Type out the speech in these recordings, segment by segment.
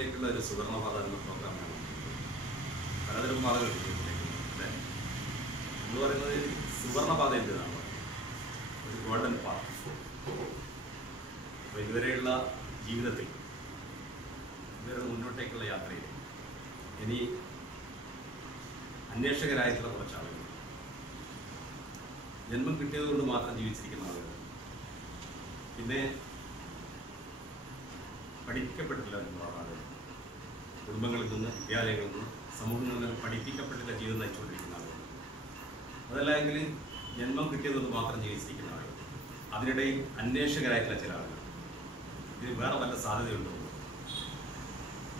ജീവിതത്തിലേക്കുള്ള ഒരു സുവർണപാത എന്ന പ്രോഗ്രാമാണ്. പലതരം പാതകൾ ജീവിതത്തിലേക്ക് അല്ലേ? നമ്മൾ പറയുന്നത് സുവർണപാത എന്താണ്? ഒരു ഗോൾഡൻ പാത്ത്. അപ്പോൾ ഇതുവരെയുള്ള ജീവിതത്തിൽ ഇവരുടെ മുന്നോട്ടേക്കുള്ള യാത്രയിൽ ഇനി അന്വേഷകരായിട്ടുള്ള കുറച്ച് ആളുകൾ, ജന്മം കിട്ടിയതുകൊണ്ട് മാത്രം ജീവിച്ചിരിക്കുന്ന ആളുകൾ, പിന്നെ പഠിപ്പിക്കപ്പെട്ടില്ല ഒരുപാട് ആളുകൾ, കുടുംബങ്ങളിൽ നിന്ന്, വിദ്യാലയങ്ങളിൽ നിന്ന്, സമൂഹങ്ങളിൽ നിന്ന് പഠിപ്പിക്കപ്പെട്ടില്ല ജീവിതം നയിച്ചുകൊണ്ടിരിക്കുന്ന ആളുകൾ, അതല്ല എങ്കിൽ ജന്മം കിട്ടിയതുകൊണ്ട് മാത്രം ജീവിച്ചിരിക്കുന്ന ആളുകൾ, അതിനിടയിൽ അന്വേഷകരായിട്ടുള്ള ചില ആളുകൾ. ഇതിന് വേറെ വല്ല സാധ്യതയുണ്ടോ?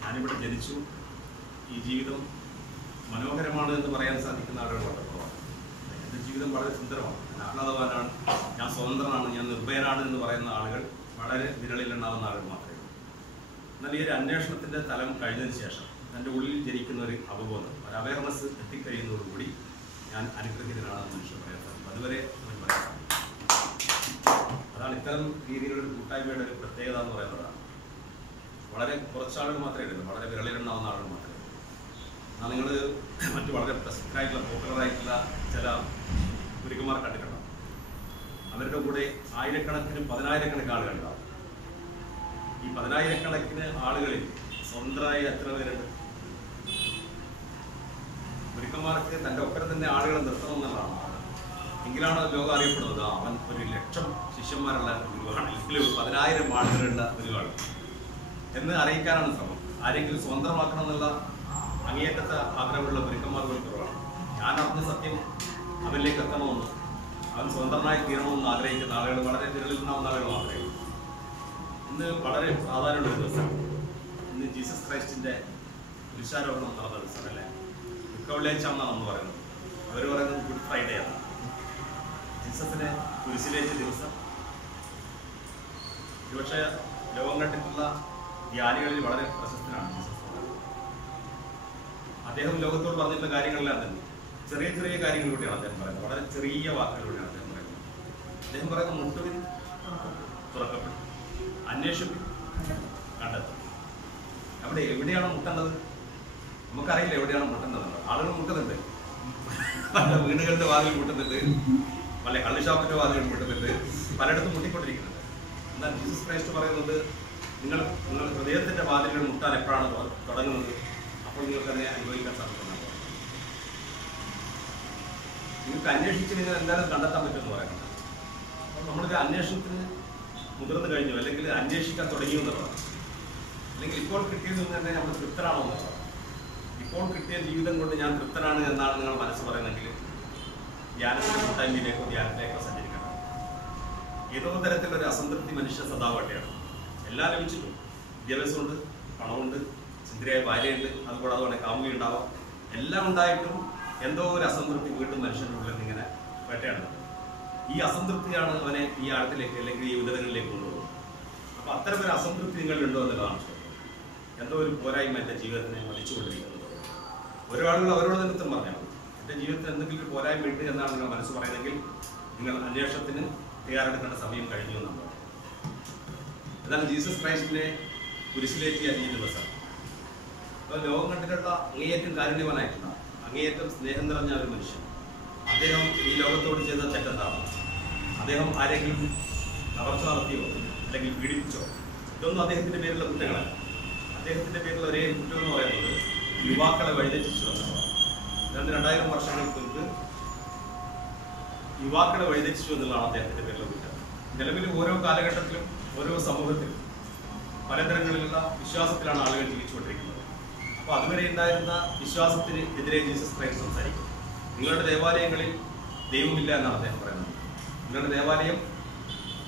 ഞാനിവിടെ ജനിച്ചു, ഈ ജീവിതം മനോഹരമാണ് എന്ന് പറയാൻ സാധിക്കുന്ന ആളുകൾ വളരെ കുറവാണ്. എൻ്റെ ജീവിതം വളരെ സുന്ദരമാണ്, ഞാൻ ആഹ്ലാദവാനാണ്, ഞാൻ സ്വതന്ത്രനാണ്, ഞാൻ നിർഭയനാണ് എന്ന് പറയുന്ന ആളുകൾ വളരെ വിരളിലുണ്ടാകുന്ന ആളുകൾ മാത്രമേ ഉള്ളൂ. എന്നാൽ ഈ ഒരു അന്വേഷണത്തിൻ്റെ തലം കഴിഞ്ഞതിന് ശേഷം എൻ്റെ ഉള്ളിൽ ജനിക്കുന്ന ഒരു അവബോധം, ഒരു അവയർനെസ് എത്തിക്കഴിയുന്നതോടുകൂടി ഞാൻ അനുഗ്രഹീതനാണെന്ന് മനുഷ്യൻ പറയാൻ സാധിക്കും. അതുവരെ അവൻ പറയാൻ സാധിക്കും. അതാണ് ഇത്തരം രീതിയിലുള്ള കൂട്ടായ്മയുടെ ഒരു പ്രത്യേകത എന്ന് പറയുന്നതാണ്. വളരെ കുറച്ചാളുകൾ മാത്രമേ ഉള്ളൂ, വളരെ വിരളിലുണ്ടാവുന്ന ആളുകൾ മാത്രമേ. എന്നാൽ നിങ്ങൾ മറ്റു വളരെ പ്രസിദ്ധരായിട്ടുള്ള പോപ്പുലറായിട്ടുള്ള ചില ഗുരുക്കന്മാർ കണ്ടിട്ടുണ്ടോ? അവരുടെ കൂടെ ആയിരക്കണക്കിന് പതിനായിരക്കണക്കിന് ആളുകളുണ്ടാവും. ഈ പതിനായിരക്കണക്കിന് ആളുകളിൽ സ്വന്തമായി എത്ര പേരുണ്ട്? ഗുരുക്കന്മാർക്ക് തൻ്റെ ഒപ്പം തന്നെ ആളുകളെ നിർത്തണം എന്നുള്ളതാണ്. എങ്കിലാണ് ലോകം അറിയപ്പെടുന്നത് അവൻ 1,00,000 ശിഷ്യന്മാരുള്ള ഗുരുവാണ്, അല്ലെങ്കിൽ 10,000 ആളുകളുള്ള ഗുരുവാണ് എന്ന് അറിയിക്കാനാണ് ശ്രമം. ആരെങ്കിലും സ്വന്തമാക്കണം എന്നുള്ള അങ്ങേയറ്റത്തെ ആഗ്രഹമുള്ള ഗുരുക്കന്മാർ കുറവാണ്. ഞാൻ അറിഞ്ഞ സത്യം അവനിലേക്ക് എത്തണമെന്ന്, അവൻ സ്വതന്ത്രമായി തീരണമെന്ന് ആഗ്രഹിക്കുന്ന ആളുകൾ വളരെ വിരളിലുണ്ടാവുന്ന ആളുകൾ മാത്രമേ. ഇന്ന് വളരെ പ്രാധാന്യമുള്ള ദിവസം, ഇന്ന് ജീസസ് ക്രൈസ്റ്റിൻ്റെ കുരിശാരോഹണം നടന്ന ദിവസം അല്ലേ? വെള്ളിയാഴ്ച എന്നാണ് നമ്മൾ പറയുന്നത്. അവർ പറയുന്നത് ഗുഡ് ഫ്രൈഡേ ആണ്. ജീസസിനെ കുരിശിലേറ്റ ദിവസം. ഒരുപക്ഷെ ലോകം കണ്ടിട്ടുള്ള ധ്യാനികളിൽ വളരെ പ്രശസ്തനാണ് ജീസസ്. അദ്ദേഹം ലോകത്തോട് പറഞ്ഞിട്ടുള്ള കാര്യങ്ങളെല്ലാം തന്നെ ചെറിയ ചെറിയ കാര്യങ്ങളിലൂടെയാണ് അദ്ദേഹം പറയുന്നത്, വളരെ ചെറിയ വാക്കുകളിലൂടെയാണ് അദ്ദേഹം പറയുന്നത്. അദ്ദേഹം പറയുന്ന മുട്ടുവിൻ തുറക്കപ്പെട്ടു, അന്വേഷിപ്പിൻ കണ്ടെത്തും. അവിടെ എവിടെയാണ് മുട്ടേണ്ടത്? നമുക്കറിയില്ല എവിടെയാണ് മുട്ടുന്നത്. ആളുകൾ മുട്ടുന്നുണ്ട്, പല വീടുകളുടെ വാതിൽ മുട്ടുന്നുണ്ട്, പല കള്ളുഷാപ്പിന്റെ വാതിൽ മുട്ടുന്നുണ്ട്, പലയിടത്തും മുട്ടിക്കൊണ്ടിരിക്കുന്നുണ്ട്. എന്നാൽ ജീസസ് ക്രൈസ്റ്റ് പറയുന്നത് നിങ്ങൾ ഹൃദയത്തിന്റെ വാതിലുകൾ മുട്ടാൻ എപ്പോഴാണ് തുടങ്ങുന്നത്, അപ്പോൾ നിങ്ങൾക്ക് അതിനെ അനുഭവിക്കാൻ സാധിക്കുന്നതാണ്. നിങ്ങൾക്ക് അന്വേഷിച്ച് നിങ്ങൾ എന്തായാലും കണ്ടെത്താൻ പറ്റുമെന്ന് പറയുന്നത്. അപ്പോൾ നമ്മളിത് അന്വേഷണത്തിന് മുതിർന്നു കഴിഞ്ഞു, അല്ലെങ്കിൽ അന്വേഷിക്കാൻ തുടങ്ങി എന്നുള്ളതാണ്. അല്ലെങ്കിൽ ഇപ്പോൾ കിട്ടിയതിൽ നിന്ന് തന്നെ നമ്മൾ തൃപ്തരാണോ എന്നുള്ളതാണ്. ഇപ്പോൾ കിട്ടിയ ജീവിതം കൊണ്ട് ഞാൻ തൃപ്തനാണ് എന്നാണ് നിങ്ങൾ മനസ്സ് പറയുന്നെങ്കിൽ ധ്യാനത്തിൻ്റെ കൂട്ടായ്മയിലേക്കോ ധ്യാനത്തിലേക്കോ സഞ്ചരിക്കണം. ഏതോ തരത്തിലൊരു അസംതൃപ്തി മനുഷ്യ സദാവട്ടെയാണ്. എല്ലാം ലഭിച്ചിട്ടും, വിദ്യാഭ്യാസമുണ്ട്, പണമുണ്ട്, സുന്ദരിയായ ഭാര്യയുണ്ട്, അതുകൂടാതെ കാമുകി ഉണ്ടാവാം, എല്ലാം ഉണ്ടായിട്ടും എന്തോ ഒരു അസംതൃപ്തി വീണ്ടും മനുഷ്യൻ്റെ ഉള്ളിൽ നിന്ന് ഇങ്ങനെ വേട്ടയാടുന്നത്. ഈ അസംതൃപ്തിയാണ് അവനെ ഈ ആഴത്തിലേക്ക് അല്ലെങ്കിൽ ഈ ഉന്നതങ്ങളിലേക്ക് കൊണ്ടുപോകുന്നത്. അപ്പോൾ അത്തരമൊരു അസംതൃപ്തി നിങ്ങളിലുണ്ടോ എന്നുള്ളതാണ് ചോദ്യം. എന്തോ ഒരു പോരായ്മ എൻ്റെ ജീവിതത്തിനെ മതിച്ചുകൊണ്ടിരിക്കുന്നത്. ഓരോ ആളുകൾ അവരോട് തന്നെ ഉത്തരം പറഞ്ഞാൽ എൻ്റെ ജീവിതത്തിൽ എന്തെങ്കിലും ഒരു പോരായ്മ ഉണ്ട് എന്നാണ് നിങ്ങൾ മനസ്സ് പറയുന്നതെങ്കിൽ നിങ്ങൾ അന്വേഷണത്തിന് തയ്യാറെടുക്കേണ്ട സമയം കഴിഞ്ഞു എന്നുള്ളത്. എന്നാൽ ജീസസ് ക്രൈസ്റ്റിനെ കുരിശിലേറ്റിയ ഈ ദിവസം അപ്പോൾ ലോകം കണ്ടിട്ടുള്ള അങ്ങേയറ്റം കാരുണ്യവാനായിട്ടുള്ള, അങ്ങേയറ്റം സ്നേഹം നിറഞ്ഞ ഒരു മനുഷ്യൻ, അദ്ദേഹം ഈ ലോകത്തോട് ചെയ്ത തെറ്റെന്താണ്? അദ്ദേഹം ആരെങ്കിലും കവർച്ച നടത്തിയോ അല്ലെങ്കിൽ പീഡിപ്പിച്ചോ? ഇതൊന്നും അദ്ദേഹത്തിൻ്റെ പേരിലുള്ള കുറ്റങ്ങളല്ല. അദ്ദേഹത്തിൻ്റെ പേരിലുള്ള ഒരേ കുറ്റം എന്ന് പറയുന്നത് യുവാക്കളെ വഴിതെറ്റിച്ചു എന്നുള്ളതാണ്. 2000 വർഷങ്ങൾക്ക് മുൻപ് യുവാക്കളെ വഴിതെറ്റിച്ചു എന്നുള്ളതാണ് അദ്ദേഹത്തിൻ്റെ പേരിലുള്ള കുറ്റം. നിലവിൽ ഓരോ കാലഘട്ടത്തിലും ഓരോ സമൂഹത്തിലും പലതരങ്ങളിലുള്ള വിശ്വാസത്തിലാണ് ആളുകൾ ജീവിച്ചുകൊണ്ടിരിക്കുന്നത്. അപ്പോൾ അതുവരെ ഉണ്ടായിരുന്ന വിശ്വാസത്തിന് എതിരെ ജീസസ് ക്രൈസ്റ്റ് സംസാരിക്കും. നിങ്ങളുടെ ദേവാലയങ്ങളിൽ ദൈവമില്ല എന്നാണ് അദ്ദേഹം പറയുന്നത്. നിങ്ങളുടെ ദേവാലയം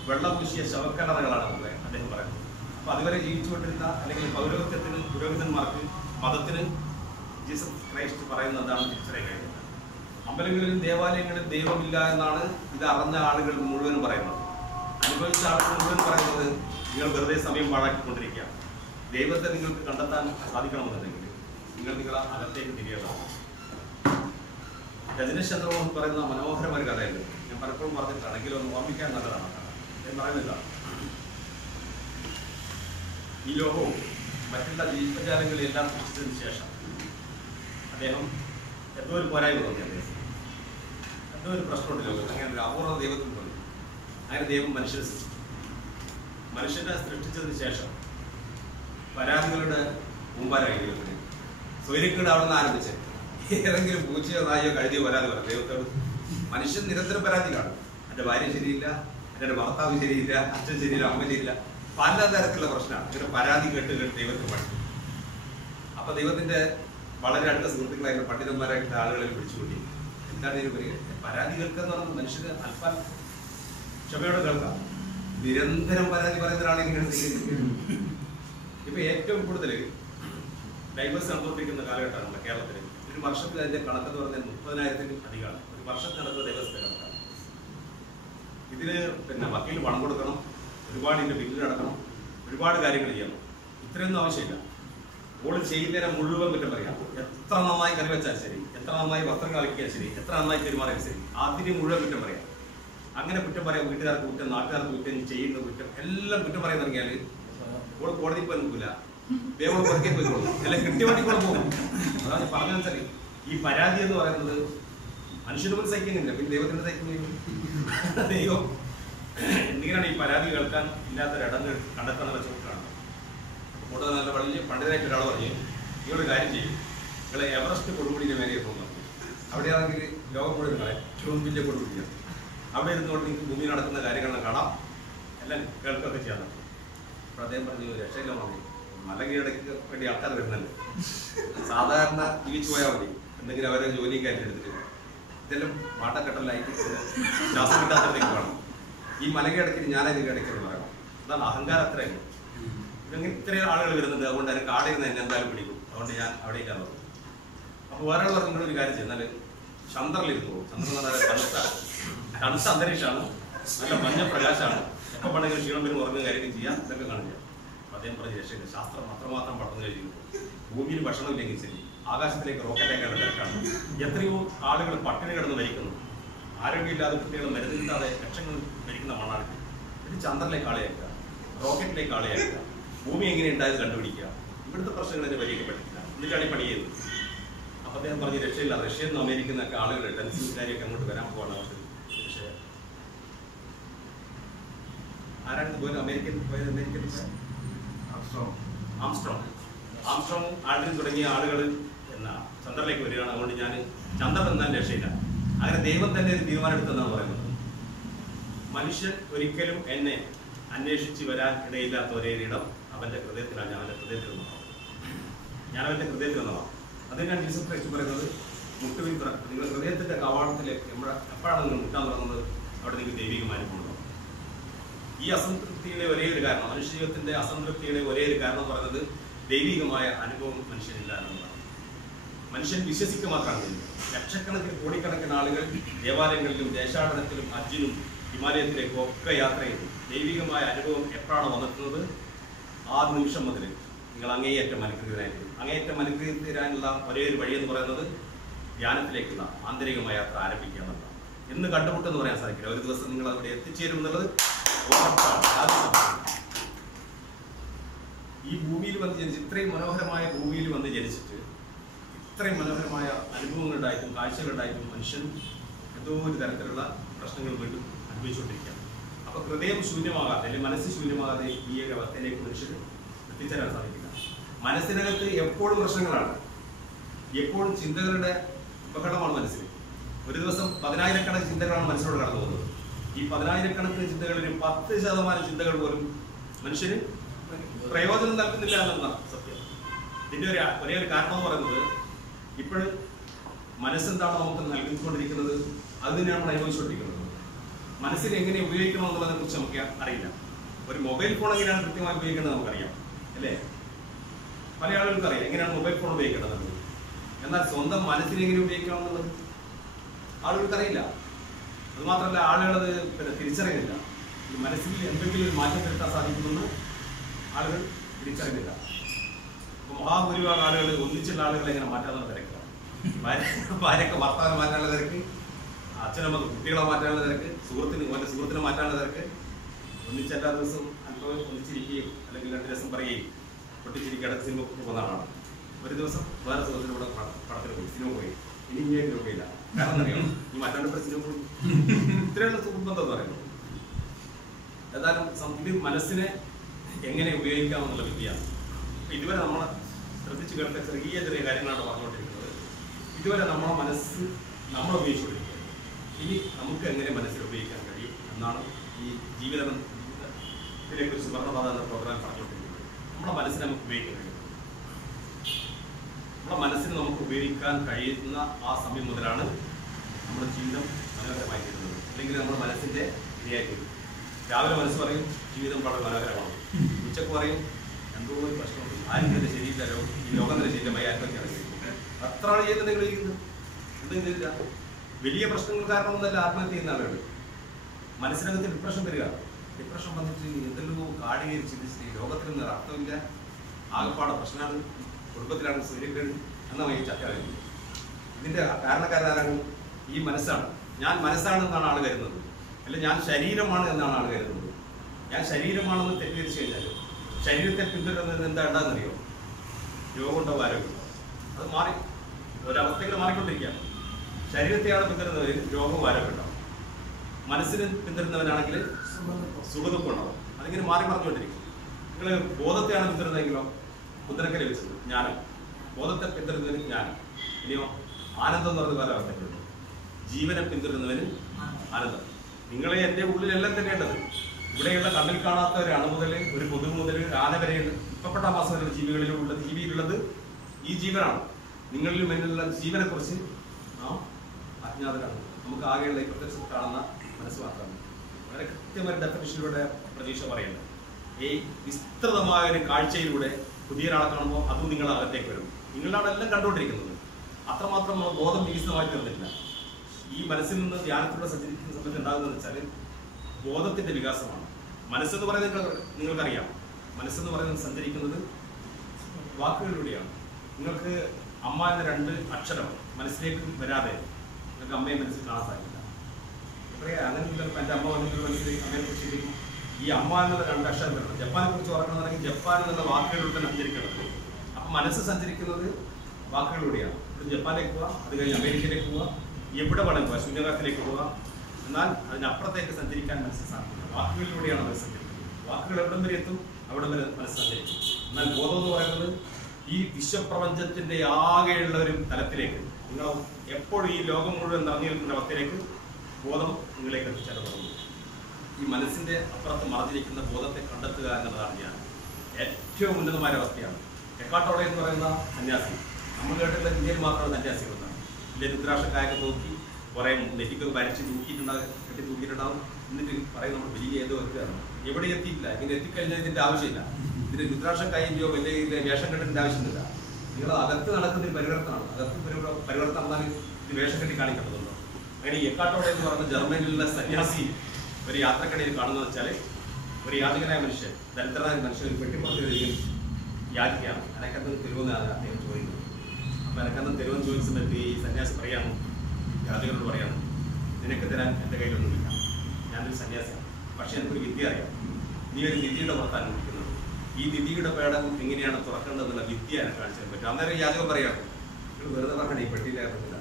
വെള്ളം പൂശിയ ശവക്കല്ലറകളാണ് അദ്ദേഹം പറയുന്നത്. അപ്പോൾ അതുവരെ ജീവിച്ചുകൊണ്ടിരുന്ന അല്ലെങ്കിൽ പൗരോഹിത്യത്തിന്, പുരോഹിതന്മാർക്ക്, മതത്തിന് ജീസസ് ക്രൈസ്റ്റ് പറയുന്നത് എന്താണ് തിരിച്ചറിയാൻ കഴിയുന്നത്. അമ്പലങ്ങളിലും ദേവാലയങ്ങളിലും ദൈവമില്ല എന്നാണ് ഇത് അറിഞ്ഞ ആളുകൾ മുഴുവനും പറയുന്നത്. അനുഭവിച്ച ആളുകൾ മുഴുവൻ പറയുന്നത് നിങ്ങൾ വെറുതെ സമയം പാഴാക്കിക്കൊണ്ടിരിക്കുക. ദൈവത്തെ നിങ്ങൾക്ക് കണ്ടെത്താൻ സാധിക്കണമെന്നുണ്ടെങ്കിൽ നിങ്ങളെ അകത്തേക്ക് തിരിയണം. രജനീശ്ചന്ദ്രൻ എന്ന് പറയുന്ന മനോഹരമായ കഥയുണ്ട്. ഞാൻ പലപ്പോഴും പറഞ്ഞിട്ടാണെങ്കിലും ഒന്ന് ഓർമ്മിക്കാൻ നല്ലതാണ്. ഞാൻ പറയുന്നില്ല, ഈ ലോകവും മറ്റുള്ള ജീവജാലങ്ങളെല്ലാം സൃഷ്ടിച്ചതിന് ശേഷം അദ്ദേഹം എന്തോ ഒരു പോരായ്മ തോന്നി. അദ്ദേഹം എന്തോ ഒരു പ്രശ്നമുണ്ട് ലോകത്ത്. അങ്ങനെ ഒരു അപൂർവ ദൈവത്തിന് തോന്നി. അങ്ങനെ ദൈവം മനുഷ്യനെ സൃഷ്ടിച്ചു. മനുഷ്യനെ സൃഷ്ടിച്ചതിന് ശേഷം പരാതികളുടെ മുമ്പാരായി ദൈവത്തിന് സ്വൈര്യക്കേട് അവിടെ നിന്ന് ആരംഭിച്ചത്. ഏതെങ്കിലും പൂച്ചയോ നായോ കഴുതിയോ പരാതി പറയാം ദൈവത്തോട്. മനുഷ്യൻ നിരന്തരം പരാതി കാണും. എൻ്റെ ഭാര്യ ശരിയില്ല, എൻ്റെ ഭർത്താവ് ശരിയില്ല, അച്ഛൻ ശരിയില്ല, അമ്മ ശരിയില്ല, പലതരത്തിലുള്ള പ്രശ്നമാണ്. ഇങ്ങനെ പരാതി കേട്ട് കേട്ട് ദൈവത്തിന് പഠിക്കും. അപ്പൊ ദൈവത്തിന്റെ വളരെ അടുത്ത സുഹൃത്തുക്കളായിട്ട് പണ്ഡിതന്മാരായിട്ട് ആളുകളെ വിളിച്ചുകൂട്ടി. എന്താണ് ഇതിന് പറയുക? പരാതി കേൾക്കുക എന്ന് പറഞ്ഞാൽ മനുഷ്യന് അല്പം ക്ഷമയോടെ കേൾക്കാം. നിരന്തരം പരാതി പറയുന്ന ഒരാളെങ്ങനെയാണ് സ്വീകരിക്കുന്നത്? ഇപ്പൊ ഏറ്റവും കൂടുതൽ ഡൈവേഴ്സ് നടന്നുകൊണ്ടിരിക്കുന്ന കാലഘട്ടമാണ് നമ്മുടെ കേരളത്തിൽ. ഒരു വർഷത്തിൽ അതിന്റെ കണക്കെന്ന് പറഞ്ഞാൽ 30,000-ലും അധികമാണ്. ഒരു വർഷത്തിൽ നടക്കുന്ന ഡൈവേഴ്സിന്റെ കണക്കാണ്. ഇതിന് വക്കീൽ പണം കൊടുക്കണം, ഒരുപാട് ഇതിന്റെ ബില്ല് നടക്കണം, ഒരുപാട് കാര്യങ്ങൾ ചെയ്യണം. ഇത്രയൊന്നും ആവശ്യമില്ല. ഓൾ ചെയ്യുന്നതിനെ മുഴുവൻ കുറ്റം പറയാം. എത്ര നന്നായി കറി വെച്ചാൽ ശരി, എത്ര നന്നായി വസ്ത്രം കളിക്കാൻ ശരി, എത്ര നന്നായി പെരുമാറിയാൽ ശരി, അതിന് മുഴുവൻ കുറ്റം പറയാം. അങ്ങനെ കുറ്റം പറയാം. വീട്ടുകാർക്ക് കുറ്റം, നാട്ടുകാർക്ക് കുറ്റം, ചെയ്യുന്ന കുറ്റം, എല്ലാം കുറ്റം പറയാൻ തുടങ്ങിയാൽ ഓൾ കോടതി പോയി നിൽക്കില്ല. വേഗം പുറകെ പോയിക്കോളും, എല്ലാം കൃത്യമായിട്ട് കൂടെ പോകും. അതാണ് പറഞ്ഞതെന്ന് വെച്ചാൽ ഈ പരാതി എന്ന് പറയുന്നത് മനുഷ്യന് പോലും സഹിക്കുന്നില്ല, പിന്നെ ദൈവത്തിന് സഹിക്കുന്നില്ല. ദൈവം എന്തിനാണ് ഈ പരാതി കേൾക്കാൻ ഇല്ലാത്തൊരിടങ്ങൾ കണ്ടെത്താനുള്ള ചോദിക്കാണ്. കൂടുതൽ നല്ല വലിയ പണ്ഡിതനായിട്ട് ഒരാൾ പറഞ്ഞു, നിങ്ങളൊരു കാര്യം ചെയ്യും, നിങ്ങൾ എവറസ്റ്റ് കൊടുമുടിയുടെ മേലെ പോകുന്നു. അവിടെയാണെങ്കിൽ ലോകം മുഴുവൻ നിങ്ങളെ ഏറ്റവും വലിയ കൊടുമുടിയാണ്. അവിടെ ഇരുന്നുകൊണ്ട് നിങ്ങൾക്ക് ഭൂമിയിൽ നടക്കുന്ന കാര്യങ്ങളെല്ലാം കാണാം, എല്ലാം കേൾക്കുകയൊക്കെ ചെയ്യാൻ പറ്റും. അപ്പോൾ അദ്ദേഹം പറഞ്ഞു, രക്ഷയില്ല മതി, മല കീഴടക്ക് വേണ്ടി ആൾക്കാർ വരുന്നുണ്ട്, സാധാരണ ജീവിച്ചു പോയാൽ മതി, എന്തെങ്കിലും അവരെ ജോലിയും കാര്യം എടുത്തിട്ട്. ഇതെല്ലാം വാട്ടക്കെട്ടലായിട്ട് ശ്വാസം കിട്ടാത്തതിലേക്ക് വേണം. ഈ മല കീഴടക്കിന് ഞാനതിന് കിടക്കുന്നു പറയണം. അതാണ് അഹങ്കാരം. അത്രയല്ല, ഇതെങ്ങനെ ഇത്രയും ആളുകൾ വരുന്നുണ്ട്, അതുകൊണ്ട് അതിന് കാടിരുന്ന് എന്നെ എന്തായാലും പിടിക്കും, അതുകൊണ്ട് ഞാൻ അവിടെ ഇല്ലാന്ന് പറഞ്ഞു. അപ്പോൾ വേറെ ആൾ പറഞ്ഞു, ഒരു കാര്യം ചെയ്യുന്നാൽ ചന്ദ്രനിലിരുന്നു പോകും. ചന്ദ്രൻ എന്ന് പറഞ്ഞാൽ തണുത്ത അന്തരീക്ഷമാണ്, നല്ല മഞ്ഞ പ്രകാശമാണ്, എപ്പോൾ വേണമെങ്കിലും ക്ഷീണം വരും, ഉറങ്ങുന്ന കാര്യങ്ങൾ ചെയ്യാം, ഇതൊക്കെ കാണില്ല. അദ്ദേഹം പറഞ്ഞ രക്ഷയില്ല, ശാസ്ത്രം അത്രമാത്രം പടർന്നു കഴിഞ്ഞു. ഭൂമിയിൽ ഭക്ഷണം ഇല്ലെങ്കിൽ ശരി, ആകാശത്തിലേക്ക് റോക്കറ്റേക്കാണ് തിരക്കാണ്. എത്രയോ ആളുകൾ പട്ടിണി കിടന്ന് മരിക്കുന്നു, ആരോഗ്യമില്ലാതെ കുട്ടികൾ മരുന്ന് കിട്ടാതെ ലക്ഷങ്ങൾ മരിക്കുന്ന മണ്ണാണ്. ഇത് ചന്ദ്രനിലേക്ക് ആളെയാക്കുക, റോക്കറ്റിലേക്ക് ആളെയാക്കുക, ഭൂമി എങ്ങനെ ഉണ്ടായത് കണ്ടുപിടിക്കുക. ഇവിടുത്തെ പ്രശ്നങ്ങൾ തന്നെ പരിഹരിക്കപ്പെട്ടിട്ടില്ല, എന്നിട്ടാണ് ഈ പണി ചെയ്തത്. അപ്പം അദ്ദേഹം പറഞ്ഞ് രക്ഷയില്ല, റഷ്യയിൽ നിന്ന് അമേരിക്കന്നൊക്കെ ആളുകൾ ടെൻസിൻകാരിയൊക്കെ അങ്ങോട്ട് വരാൻ പോവാണ്. വിഷയം ആരാണ് പോയത്? അമേരിക്കൻ ആംസ്ട്രോങ് ആൾഡ്രിൻ തുടങ്ങിയ ആളുകൾ എന്നാ ചന്ദ്രനിലേക്ക് വരികയാണ്. അതുകൊണ്ട് ഞാൻ ചന്ദ്രൻ എന്നാൽ രക്ഷയില്ല. അങ്ങനെ ദൈവം തന്നെ ഒരു തീരുമാനം എടുത്തെന്നാണ് പറയുന്നത്. മനുഷ്യൻ ഒരിക്കലും എന്നെ അന്വേഷിച്ച് വരാൻ ഇടയില്ലാത്ത ഒരേ ഇടം അവന്റെ ഹൃദയത്തിലാണ്. ഞാൻ അവന്റെ ഹൃദയത്തിൽ നിന്നതാണ്, ഞാൻ അവന്റെ ഹൃദയത്തിൽ നിന്നതാണ്. അതിനാണ് ജീസസ് ക്രൈസ്റ്റ് പറയുന്നത്, മുട്ടുവിൻ തുറക്കും. നിങ്ങൾ ഹൃദയത്തിന്റെ കവാടത്തിലേക്ക് എപ്പോഴാണ് നിങ്ങൾ മുട്ടാൻ തുടങ്ങുന്നത്, അവിടെ നിങ്ങൾ ദൈവികമായ അനുഭവം. ഈ അസംതൃപ്തിയുടെ ഒരേ ഒരു കാരണം, മനുഷ്യ ജീവിതത്തിന്റെ അസംതൃപ്തിയുടെ ഒരേ ഒരു കാരണം എന്ന് പറയുന്നത് ദൈവികമായ അനുഭവം മനുഷ്യനില്ല എന്നതാണ്. മനുഷ്യൻ വിശ്വസിക്കുക മാത്രമാണ്. ലക്ഷക്കണക്കിന് കോടിക്കണക്കിന് ആളുകൾ ദേവാലയങ്ങളിലും ദേശാടനത്തിലും ഹജ്ജിനും ഹിമാലയത്തിലേക്കും ഒക്കെ യാത്ര ചെയ്തു. ദൈവികമായ അനുഭവം എപ്പോഴാണ് വന്നെത്തുന്നത്, ആ നിമിഷം മുതൽ നിങ്ങൾ അങ്ങേയറ്റം അനുഗ്രഹീതരായിരിക്കും. അങ്ങേയറ്റം അനുഗ്രഹീതരാനുള്ള ഒരേ ഒരു വഴി എന്ന് പറയുന്നത് ധ്യാനത്തിലേക്കുള്ള ആന്തരികമായ യാത്ര ആരംഭിക്കുക എന്നുള്ളതാണ്. എന്ന് കണ്ടുമുട്ടെന്ന് പറയാൻ സാധിക്കില്ല. ഒരു ദിവസം നിങ്ങൾ അവിടെ എത്തിച്ചേരും എന്നുള്ളത് ഈ ഭൂമിയിൽ വന്ന് ജനിച്ച്, ഇത്രയും മനോഹരമായ ഭൂമിയിൽ വന്ന് ജനിച്ചിട്ട് ഇത്രയും മനോഹരമായ അനുഭവങ്ങൾ ഉണ്ടായിട്ടും കാഴ്ചകൾ ഉണ്ടായിട്ടും മനുഷ്യൻ എന്തോ ഒരു തരത്തിലുള്ള പ്രശ്നങ്ങൾ വീണ്ടും അനുഭവിച്ചുകൊണ്ടിരിക്കുകയാണ്. അപ്പൊ ഹൃദയം ശൂന്യമാകാതെ അല്ലെങ്കിൽ മനസ്സ് ശൂന്യമാകാതെ ഈ ഒരു അവസ്ഥയിലേക്ക് മനുഷ്യന് എത്തിച്ചേരാൻ സാധിക്കില്ല. മനസ്സിനകത്ത് എപ്പോഴും പ്രശ്നങ്ങളാണ്, എപ്പോഴും ചിന്തകളുടെ ബഹളമാണ് മനസ്സിൽ. ഒരു ദിവസം 10,000-കണക്കിന് ചിന്തകളാണ് മനസ്സിലൂടെ കടന്നു പോകുന്നത്. ഈ 10,000-കണക്കിന് ചിന്തകളിൽ 10% ചിന്തകൾ പോലും മനുഷ്യന് പ്രയോജനം നൽകുന്നില്ല എന്നതാണ് സത്യം. ഇതിന്റെ ഒരേ ഒരു കാരണം എന്ന് പറയുന്നത്, ഇപ്പോഴും മനസ്സെന്താണ് നമുക്ക് നൽകിക്കൊണ്ടിരിക്കുന്നത്, അത് തന്നെയാണ് നമ്മൾ അനുഭവിച്ചുകൊണ്ടിരിക്കുന്നത്. മനസ്സിനെ എങ്ങനെ ഉപയോഗിക്കണം എന്നുള്ളതിനെ കുറിച്ച് നമുക്ക് അറിയില്ല. ഒരു മൊബൈൽ ഫോൺ എങ്ങനെയാണ് കൃത്യമായി ഉപയോഗിക്കേണ്ടത് നമുക്കറിയാം, അല്ലേ? പല ആളുകൾക്ക് അറിയാം എങ്ങനെയാണ് മൊബൈൽ ഫോൺ ഉപയോഗിക്കേണ്ടത്. എന്നാൽ സ്വന്തം മനസ്സിനെ എങ്ങനെ ഉപയോഗിക്കണം എന്നുള്ളത് ആളുകൾക്ക് അറിയില്ല. അതുമാത്രമല്ല, ആളുകളത് തിരിച്ചറിയുന്നില്ല. ഈ മനസ്സിൽ എന്തെങ്കിലും ഒരു മാറ്റം വരുത്താൻ സാധിക്കുമെന്ന് ആളുകൾ തിരിച്ചറിയുന്നില്ല. അപ്പോൾ മഹാഭൂരിഭാഗം ആളുകൾ ഒന്നിച്ചുള്ള ആളുകളെ എങ്ങനെ മാറ്റാനുള്ള തിരക്കാണ്. ഭാര്യക്ക് ഭർത്താവിനെ മാറ്റാനുള്ള തിരക്ക്, അച്ഛനമ്മക്ക് കുട്ടികളെ മാറ്റാനുള്ള തിരക്ക്, സുഹൃത്തിനെ മാറ്റാനുള്ള തിരക്ക്. ഒന്നിച്ചെല്ലാ ദിവസവും അല്പം ഒന്നിച്ചിരിക്കുകയും അല്ലെങ്കിൽ 2 ദിവസം പറയുകയും പൊട്ടിച്ചിരിക്കാതെ സിനിമ പോകുന്ന ആളാണ്. ഒരു ദിവസം വേറെ സുഹൃത്തിലൂടെ പടത്തിന് പോയി, സിനിമ പോയി. ഇനി ഇങ്ങനെ രൂപയില്ല. കാരണം അറിയാം, ഈ മറ്റാണ്ട് സിനിമ പോയി. ഇത്രയുള്ള സുഹൃബന്ധം എന്ന് പറയുന്നത്. ഏതായാലും ഇത് മനസ്സിനെ എങ്ങനെ ഉപയോഗിക്കാമെന്നുള്ള വിദ്യയാണ്. ഇതുവരെ നമ്മൾ ശ്രദ്ധിച്ചു കേട്ട ചെറിയ ചെറിയ കാര്യങ്ങളാണ് പറഞ്ഞുകൊണ്ടിരിക്കുന്നത്. ഇതുവരെ നമ്മളെ മനസ്സ് നമ്മൾ ഉപയോഗിച്ചുകൊണ്ടിരിക്കുക. ഇനി നമുക്ക് എങ്ങനെ മനസ്സിൽ ഉപയോഗിക്കാൻ കഴിയും എന്നാണ് ഈ ജീവിതത്തിനെക്കുറിച്ച് സുവർണ്ണപാത എന്ന പ്രോഗ്രാം പറഞ്ഞുകൊണ്ടിരിക്കുന്നത്. നമ്മുടെ മനസ്സിനെ നമുക്ക് ഉപയോഗിക്കാൻ കഴിയും. നമ്മുടെ മനസ്സിന് നമുക്ക് ഉപയോഗിക്കാൻ കഴിയുന്ന ആ സമയം മുതലാണ് നമ്മുടെ ജീവിതം മനോഹരമായി തീരുന്നത്. അല്ലെങ്കിൽ നമ്മുടെ മനസ്സിൻ്റെ ഇരയായി തീരും. രാവിലെ മനസ്സ് പറയും ജീവിതം വളരെ മനോഹരമാണ്. ഉച്ചക്ക് പറയും എന്തോ ഒരു പ്രശ്നമുണ്ട്, ആരും ശരിയില്ല, ഈ ലോകം തന്നെ ശരിയമായി ആത്മഹത്യ അത്രയാണ് ചെയ്യുന്നത്. നിങ്ങൾ ചെയ്യുന്നത് എന്തെങ്കിലും ചെയ്തില്ല. വലിയ പ്രശ്നങ്ങൾ കാരണമൊന്നല്ല ആത്മഹത്യ ചെയ്യുന്ന ആളുകൾ. മനസ്സിനകത്ത് ഡിപ്രഷൻ വരിക. ഡിപ്രഷൻ വന്നിട്ട് എന്തെല്ലോ കാടുകയും ചിന്തിച്ച് ലോകത്തിനൊന്നും അർത്ഥമില്ല, ആകെപ്പാടെ പ്രശ്നമാണ്, കുടുംബത്തിലാണ് സൂര്യക്കേട് എന്ന ചർച്ചയായിരുന്നു. ഇതിൻ്റെ കാരണക്കാരാണ് ഈ മനസ്സാണ്. ഞാൻ മനസ്സാണെന്നാണ് ആൾ കരുതുന്നത്, അല്ല ഞാൻ ശരീരമാണ് എന്നാണ് ആൾ കരുതുന്നത്. ഞാൻ ശരീരമാണെന്ന് തെറ്റിദ്ധരിച്ചു കഴിഞ്ഞാൽ ശരീരത്തെ പിന്തുടരുന്നത് എന്താ ഉണ്ടാകുന്നറിയോ? രോഗമുണ്ടോ ആരോഗ്യമുണ്ടോ? അത് മാറി ഒരവസ്ഥകൾ മാറിക്കൊണ്ടിരിക്കുകയാണ്. ശരീരത്തെയാണ് പിന്തുടരുന്നവർ രോഗവും ആരോഗ്യമുണ്ടാവും. മനസ്സിന് പിന്തുടരുന്നവനാണെങ്കിൽ സുഖദുഃഖം ഉണ്ടാവും. അതിങ്ങനെ മാറി മറിഞ്ഞുകൊണ്ടിരിക്കും. നിങ്ങൾ ബോധത്തെയാണ് പിന്തുടരുന്നതെങ്കിലോ ബുദ്ധനൊക്കെ ലഭിച്ചത് ജ്ഞാനം. ബോധത്തെ പിന്തുടരുന്നവന് ജ്ഞാനം. ഇനിയോ ആനന്ദം എന്ന് പറയുന്ന പല അവസ്ഥകളുണ്ട്. ജീവനെ പിന്തുടരുന്നവന് ആനന്ദം. നിങ്ങളെ എൻ്റെ ഉള്ളിലെല്ലാം തന്നെയുള്ളത്. ഇവിടെയുള്ള കണ്ണിൽ കാണാത്ത ഒരു അണു മുതൽ ഒരു കൊതുക് മുതൽ ഒരു ആന വരെയുണ്ട്. ഇപ്പപ്പെട്ട മാസം വരെ ജീവിയിലുള്ളത് ഈ ജീവനാണ്. നിങ്ങളിലും എന്നിലുള്ള ജീവനെ കുറിച്ച് നാം അജ്ഞാതരാണ്. നമുക്ക് ആകെയുള്ള ഈ പ്രത്യക്ഷത്തിൽ കാണുന്ന മനസ്സ് മാത്രമാണ്. വളരെ കൃത്യമായ ഡെഫിനിഷനിലൂടെ പ്രതീക്ഷ പറയുന്നത്. ഈ വിസ്തൃതമായ ഒരു കാഴ്ചയിലൂടെ പുതിയൊരാളെ കാണുമ്പോൾ അതും നിങ്ങളുടെ അകത്തേക്ക് വരും. നിങ്ങളാണ് എല്ലാം കണ്ടുകൊണ്ടിരിക്കുന്നത്. അത്രമാത്രം ബോധം വികസിതമായി തീർന്നിട്ടില്ല. ഈ മനസ്സിൽ നിന്ന് ധ്യാനത്തിലൂടെ സഞ്ചരിക്കുന്ന സമയത്ത് ഉണ്ടാകുന്നതെന്ന് വെച്ചാൽ ബോധത്തിന്റെ വികാസമാണ്. മനസ്സെന്ന് പറയുന്നത് നിങ്ങൾക്കറിയാം. മനസ്സെന്ന് പറയുന്നത് സഞ്ചരിക്കുന്നത് വാക്കുകളിലൂടെയാണ്. നിങ്ങൾക്ക് അമ്മ എന്ന 2 അക്ഷരം മനസ്സിലേക്ക് വരാതെ നിങ്ങൾക്ക് അമ്മയെ മനസ്സിൽ കാണാൻ സാധിക്കില്ല. പറയാം അങ്ങനെ എൻ്റെ അമ്മ വന്നിട്ടുള്ള മനസ്സിലേക്ക് അമ്മയെ കുറിച്ച് ചിന്തിക്കും. ഈ അമ്മ എന്നുള്ള 2 അക്ഷരം വരണം. ജപ്പാനെ കുറിച്ച് ഓർക്കണമെന്നുണ്ടെങ്കിൽ ജപ്പാൻ എന്നുള്ള വാക്കുകളിലൂടെ തന്നെ സഞ്ചരിക്കണം. അപ്പം മനസ്സ് സഞ്ചരിക്കുന്നത് വാക്കുകളിലൂടെയാണ്. ഇവിടെ ജപ്പാനിലേക്ക് പോവുക, അത് കഴിഞ്ഞ് അമേരിക്കയിലേക്ക് പോവുക, എവിടെ വേണം പോവുക, ശൂന്യകാലത്തിലേക്ക് പോവുക. എന്നാൽ അതിനപ്പുറത്തേക്ക് സഞ്ചരിക്കാൻ മനസ്സ് സാധിക്കുന്നത് വാക്കുകളിലൂടെയാണ് മനസ്സ് സഞ്ചരിക്കുന്നത്. വാക്കുകൾ എവിടം വരെ എത്തും, അവിടം വരെ മനസ്സ് സഞ്ചരിക്കും. എന്നാൽ ബോധം എന്ന് പറയുന്നത് ഈ വിശ്വപ്രപഞ്ചത്തിന്റെ ആകെയുള്ള ഒരു തലത്തിലേക്ക്, നിങ്ങൾ എപ്പോഴും ഈ ലോകം മുഴുവൻ നിറഞ്ഞു നിൽക്കുന്ന അവസ്ഥയിലേക്ക് ബോധം നിങ്ങളേക്ക് എത്തിച്ചാൽ തുടങ്ങും. ഈ മനസ്സിന്റെ അപ്പുറത്ത് മറഞ്ഞിരിക്കുന്ന ബോധത്തെ കണ്ടെത്തുക എന്നുള്ളതാണ് ഞാൻ ഏറ്റവും ഉന്നതമായ അവസ്ഥയാണ്. എക്കാട്ടോടെ എന്ന് പറയുന്ന സന്യാസി, നമ്മൾ കേട്ടുള്ള ഇന്ത്യയിൽ മാത്രമുള്ള സന്യാസികളെന്നാണ്. ഇല്ല രുദ്രാക്ഷക്കായൊക്കെ നോക്കി കുറേ നെറ്റിക്കൊക്കെ വരച്ച് കെട്ടി തൂക്കിയിട്ടുണ്ടാവും. എന്നിട്ട് പറയും നമ്മൾ വലിയ ഏതോ എത്തുകയാണ്. എവിടെ എത്തിയിട്ടില്ല. ഇങ്ങനെ എത്തിക്കഴിഞ്ഞാൽ ഇതിന്റെ ആവശ്യമില്ല. ഇതിന്റെ രുദ്രാക്ഷം കൈയോ വലിയ വേഷം കെട്ടിന്റെ ആവശ്യമില്ല. നിങ്ങൾ അകത്ത് നടക്കുന്ന ഒരു പരിവർത്തനമാണ്. അകത്ത് പരിവർത്തനം എന്നാൽ ഇത് വേഷം കെട്ടി കാണിക്കേണ്ടതുണ്ടോ? അങ്ങനെ എക്കാട്ടോടെ എന്ന് പറയുന്ന ജർമ്മനിയിലുള്ള സന്യാസി ഒരു യാത്രക്കിടയിൽ കാണുന്നത് വെച്ചാൽ ഒരു യാചകനായ മനുഷ്യൻ, ദരിദ്രനായ മനുഷ്യൻ ഒരു പെട്ടിപ്പുറത്തിൽ യാചിക്കുകയാണ്. എനക്കെന്തും തരുമെന്നാണ് അദ്ദേഹം ചോദിക്കുന്നത്. അപ്പൊ എനക്കെന്തും തരുമെന്ന് ചോദിച്ച സമയത്ത് ഈ സന്യാസി പറയാണ്, യാചകനോട് പറയാണ്, നിനക്ക് തരാൻ എൻ്റെ കയ്യിലൊന്നുമില്ല, ഞാനൊരു സന്യാസിയാണ്, പക്ഷെ എനിക്കൊരു വിദ്യ അറിയാം. നീ ഒരു നിധിയുടെ പുറത്താണ് ഇരിക്കുന്നത്. ഈ നിധിയുടെ പേടം എങ്ങനെയാണ് തുറക്കേണ്ടതെന്നുള്ള വിദ്യ എന്നെ കാണിച്ചാൽ പറ്റും. അന്നേരം യാചകൻ പറയാണ്, നിങ്ങൾ വെറുതെ പറഞ്ഞേ ഈ പെട്ടിയിലായിരുന്നില്ല,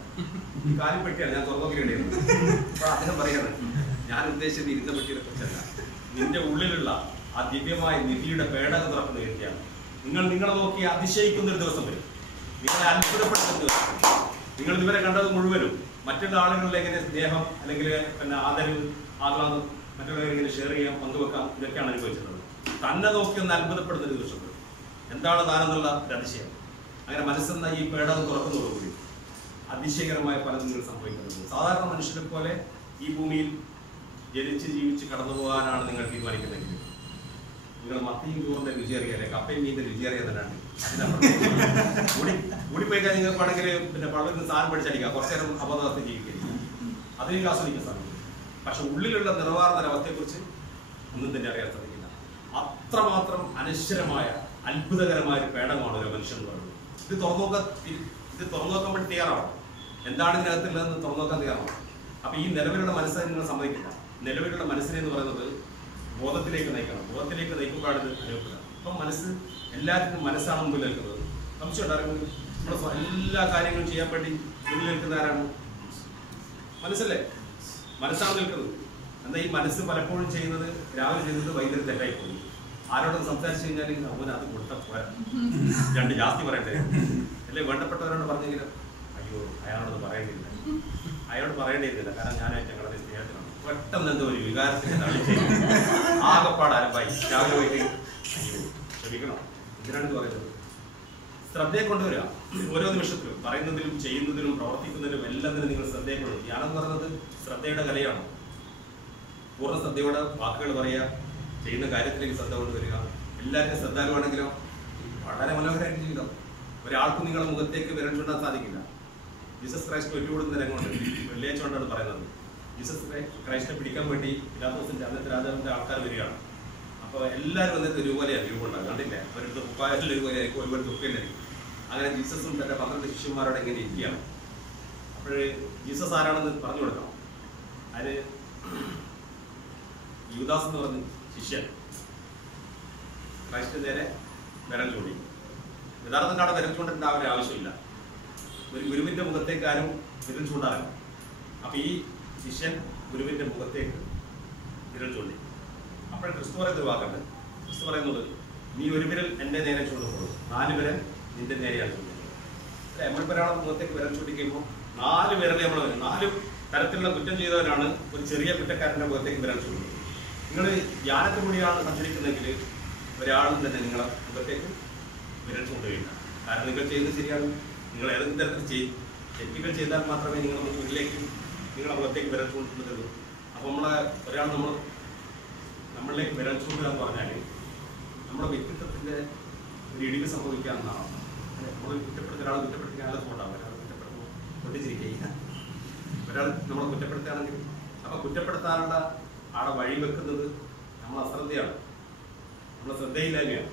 ഈ കാലി പെട്ടിയാണ്, ഞാൻ തുറന്നോക്കിയിട്ടുണ്ട്. അപ്പൊ അദ്ദേഹം പറയാണ്, ഞാൻ ഉദ്ദേശിച്ചത് ഇരുന്ന പെട്ടിയെ കുറിച്ചല്ല, നിന്റെ ഉള്ളിലുള്ള ആ ദിവ്യമായ നിധിയുടെ പേടകം തുറക്കുന്ന വ്യക്തിയാണ്. നിങ്ങളെ നോക്കി അതിശയിക്കുന്ന ഒരു ദിവസം വരും, നിങ്ങളെ അത്ഭുതപ്പെടുന്ന ദിവസം. നിങ്ങൾ ഇതുവരെ കണ്ടത് മുഴുവനും മറ്റുള്ള ആളുകളിൽ എങ്ങനെ സ്നേഹം അല്ലെങ്കിൽ ആദരവ്, ആഹ്ലാദം മറ്റുള്ളവരെ എങ്ങനെ ഷെയർ ചെയ്യാം, പങ്കുവെക്കാം, ഇതൊക്കെയാണ് അനുഭവിച്ചിട്ടുള്ളത്. തന്നെ നോക്കി ഒന്ന് അത്ഭുതപ്പെടുന്ന ഒരു ദിവസം വരും. എന്താണ് താനെന്നുള്ള ഒരു അതിശയം. അങ്ങനെ മനസ്സെന്ന ഈ പേടകം തുറക്കുന്നതോടുകൂടി അതിശയകരമായ പലതും നിങ്ങൾ സംഭവിക്കുന്നത്. സാധാരണ മനുഷ്യരെ പോലെ ഈ ഭൂമിയിൽ ജനിച്ച് ജീവിച്ച് കടന്നു പോകാനാണ് നിങ്ങൾ തീരുമാനിക്കുന്നതെങ്കിൽ നിങ്ങൾ മത്തിയും ചോറിന്റെ രുചി അറിയാതെ കപ്പയും മീനിന്റെ രുചി അറിയാതല്ലാണ്ട് കൂടിപ്പോയി കഴിഞ്ഞാൽ നിങ്ങൾക്ക് വേണമെങ്കിൽ പള്ളിയിൽ നിന്ന് സാധനം പഠിച്ചടിക്കാം, കുറച്ചു നേരം അബോധാവസ്ഥ ജീവിക്കുക, അതിലേക്ക് ആസ്വദിക്കാൻ സാധിക്കും. പക്ഷെ ഉള്ളിലുള്ള നിറവാർന്ന അവസ്ഥയെക്കുറിച്ച് ഒന്നും തന്നെ അറിയാൻ സാധിക്കില്ല. അത്രമാത്രം അനശ്വരമായ അത്ഭുതകരമായ ഒരു പേടകമാണ് ഒരു മനുഷ്യൻ എന്ന് പറയുന്നത്. ഇത് തുറന്നു നോക്കാൻ വേണ്ടി തയ്യാറാണ്. എന്താണ് ഇതിനകത്തുള്ളതെന്ന് തുറന്നു നോക്കാൻ തയ്യാറാണ്. അപ്പൊ ഈ നിലവിലുള്ള മനസ്സിനെ നിങ്ങൾ സമ്മതിക്കില്ല. നിലവിലുള്ള മനസ്സിനെ എന്ന് പറയുന്നത് ബോധത്തിലേക്ക് നയിക്കണം. ബോധത്തിലേക്ക് നയിക്കുമ്പോഴാണ് ഇത് അനുഭവപ്പെടുക. അപ്പം മനസ്സ് എല്ലാത്തിനും മനസ്സാണ് മുമ്പിൽ നിൽക്കുന്നത്. സംശയം ഉണ്ടാകുന്നത് നമ്മൾ എല്ലാ കാര്യങ്ങളും ചെയ്യാൻ വേണ്ടി മുന്നിൽ നിൽക്കുന്ന ആരാണ്? മനസ്സല്ലേ? മനസ്സാണ് നിൽക്കുന്നത്. എന്നാൽ ഈ മനസ്സ് പലപ്പോഴും ചെയ്യുന്നത് രാവിലെ ചെയ്യുന്നത് വൈകുന്നേരം തെറ്റായി പോകും. ആരോടും സംസാരിച്ചു കഴിഞ്ഞാൽ അവൻ അത് കൊടുത്ത രണ്ട് ജാസ്തി പറയണ്ടേ, അല്ലെ വേണ്ടപ്പെട്ടവരോട് പറഞ്ഞെങ്കിലും അയ്യോ അയാളോട് പറയേണ്ടിയില്ല, അയാളോട് പറയേണ്ടിയിരുന്നില്ല, കാരണം ഞാനായിട്ട് ഞങ്ങളുടെ സ്നേഹത്തിലാണ്. പെട്ടെന്ന് എന്തോ ഒരു വികാരത്തിന് തള്ളിച്ച് ആകപ്പാട് അലമ്പായി രാവിലെ പോയിട്ട് അയ്യോ ക്ഷമിക്കണം. എന്തിനാണ് ഇത് പറയുന്നത്? ശ്രദ്ധയെ കൊണ്ടുവരിക. ഓരോ നിമിഷത്തിലും പറയുന്നതിലും ചെയ്യുന്നതിലും പ്രവർത്തിക്കുന്നതിലും എല്ലാത്തിനും നിങ്ങൾ ശ്രദ്ധയെ കൊണ്ടുവരും. ധ്യാനം പറയുന്നത് ശ്രദ്ധയുടെ കലയാണ്. പൂർണ്ണ ശ്രദ്ധയോടെ വാക്കുകൾ പറയുക, ചെയ്യുന്ന കാര്യത്തിലേക്ക് ശ്രദ്ധ കൊണ്ടുവരിക. എല്ലാവരും ശ്രദ്ധാലുവാണെങ്കിലും വളരെ മനോഹരമായിട്ട് ജീവിതം. ഒരാൾക്കും നിങ്ങളുടെ മുഖത്തേക്ക് വിരൽ ചൂണ്ടാൻ സാധിക്കില്ല. ജീസസ് ക്രൈസ്റ്റ് ഒറ്റുകൊടുക്കുന്ന രംഗമുണ്ട്. വെള്ളിയാഴ്ച കൊണ്ടാണ് പറയുന്നത്. ജീസസ് ക്രൈസ്റ്റിനെ പിടിക്കാൻ വേണ്ടി പിലാത്തോസിന്റെ അന്നത്തെ രാജാവിന്റെ ആൾക്കാർ വരികയാണ്. അപ്പോൾ എല്ലാവരും വന്നിട്ട് ഒരുപോലെയാണ് രൂപം ഉണ്ടാകും. കണ്ടില്ലേ? അവരുടെ കുപ്പായത്തിൽ ഒരുപോലെയായിരിക്കും, ഒരുപാട് തുപ്പില്ലായിരിക്കും. അങ്ങനെ ജീസസും തന്റെ 12 ശിഷ്യന്മാരോട് എങ്ങനെ ഇരിക്കുകയാണ്. അപ്പോഴേ ജീസസ് ആരാണെന്ന് പറഞ്ഞു കൊടുക്കണം. അതിന് യൂദാസ് എന്ന് പറഞ്ഞ ശിഷ്യൻ ക്രൈസ്റ്റിന് നേരെ വിരൽ ചൂണ്ടി. യഥാർത്ഥത്തിൽ അവിടെ വിരൽ ചൂണ്ടേണ്ട ഒരു ആവശ്യമില്ല. ഒരു ഗുരുവിന്റെ മുഖത്തേക്ക് ആരും വിരൽ ചൂണ്ടാറില്ല. അപ്പൊ ഈ ശിഷ്യൻ ഗുരുവിന്റെ മുഖത്തേക്ക് വിരൽ ചൂണ്ടി. അപ്പോൾ ക്രിസ്തു പറയുന്ന വാക്കുണ്ട്. ക്രിസ്തു പറയുന്നത് നീ ഒരു വിരൽ എന്റെ നേരെ ചൂണ്ടുമ്പോൾ 4 വിരൽ നിന്റെ നേരെയാണ് ചൂണ്ടുന്നത്. അല്ലെ? നമ്മളിപ്പൊരാളെ മുഖത്തേക്ക് വിരൽ ചൂണ്ടിക്കുമ്പോൾ 4 വിരലെ നമ്മൾ 4 തരത്തിലുള്ള കുറ്റം ചെയ്തവരാണ് ഒരു ചെറിയ കുറ്റക്കാരന്റെ മുഖത്തേക്ക് വിരൽ ചൂണ്ടുന്നത്. നിങ്ങൾ ധ്യാനത്തിലൂടെയാണ് സഞ്ചരിക്കുന്നതെങ്കിൽ ഒരാളും തന്നെ നിങ്ങളെ മുഖത്തേക്ക് വിരൽ ചൂണ്ടുകയില്ല. കാരണം നിങ്ങൾ ചെയ്യുന്നത് ശരിയാണ്. നിങ്ങൾ ഏതെങ്കിലും തരത്തിൽ തെറ്റുകൾ ചെയ്താൽ മാത്രമേ നിങ്ങളുടെ മുന്നിലേക്ക് നിങ്ങളുടെ മുഖത്തേക്ക് വിരൽ ചൂണ്ടുന്നുള്ളൂ. അപ്പോൾ ഒരാൾ നമ്മളിലേക്ക് വിരൽ ചൂണ്ടുക എന്ന് പറഞ്ഞാൽ നമ്മുടെ വ്യക്തിത്വത്തിന്റെ ഒരു ഇടിവ് സംഭവിക്കാവുന്നതാണ്. നമ്മൾ കുറ്റപ്പെടുത്തി ഒരാളെ കുറ്റപ്പെടുത്തിക്കാൻ ആളെ പോണ്ടാവും. ഒരാൾ കുറ്റപ്പെടുമ്പോൾ പൊട്ടിച്ചിരിക്കുക. ഒരാൾ നമ്മളെ കുറ്റപ്പെടുത്തുകയാണെങ്കിൽ അപ്പൊ കുറ്റപ്പെടുത്താനുള്ള ആളെ വഴി വെക്കുന്നത് നമ്മൾ അശ്രദ്ധയാണ്, നമ്മളെ ശ്രദ്ധയില്ലായ്മയാണ്.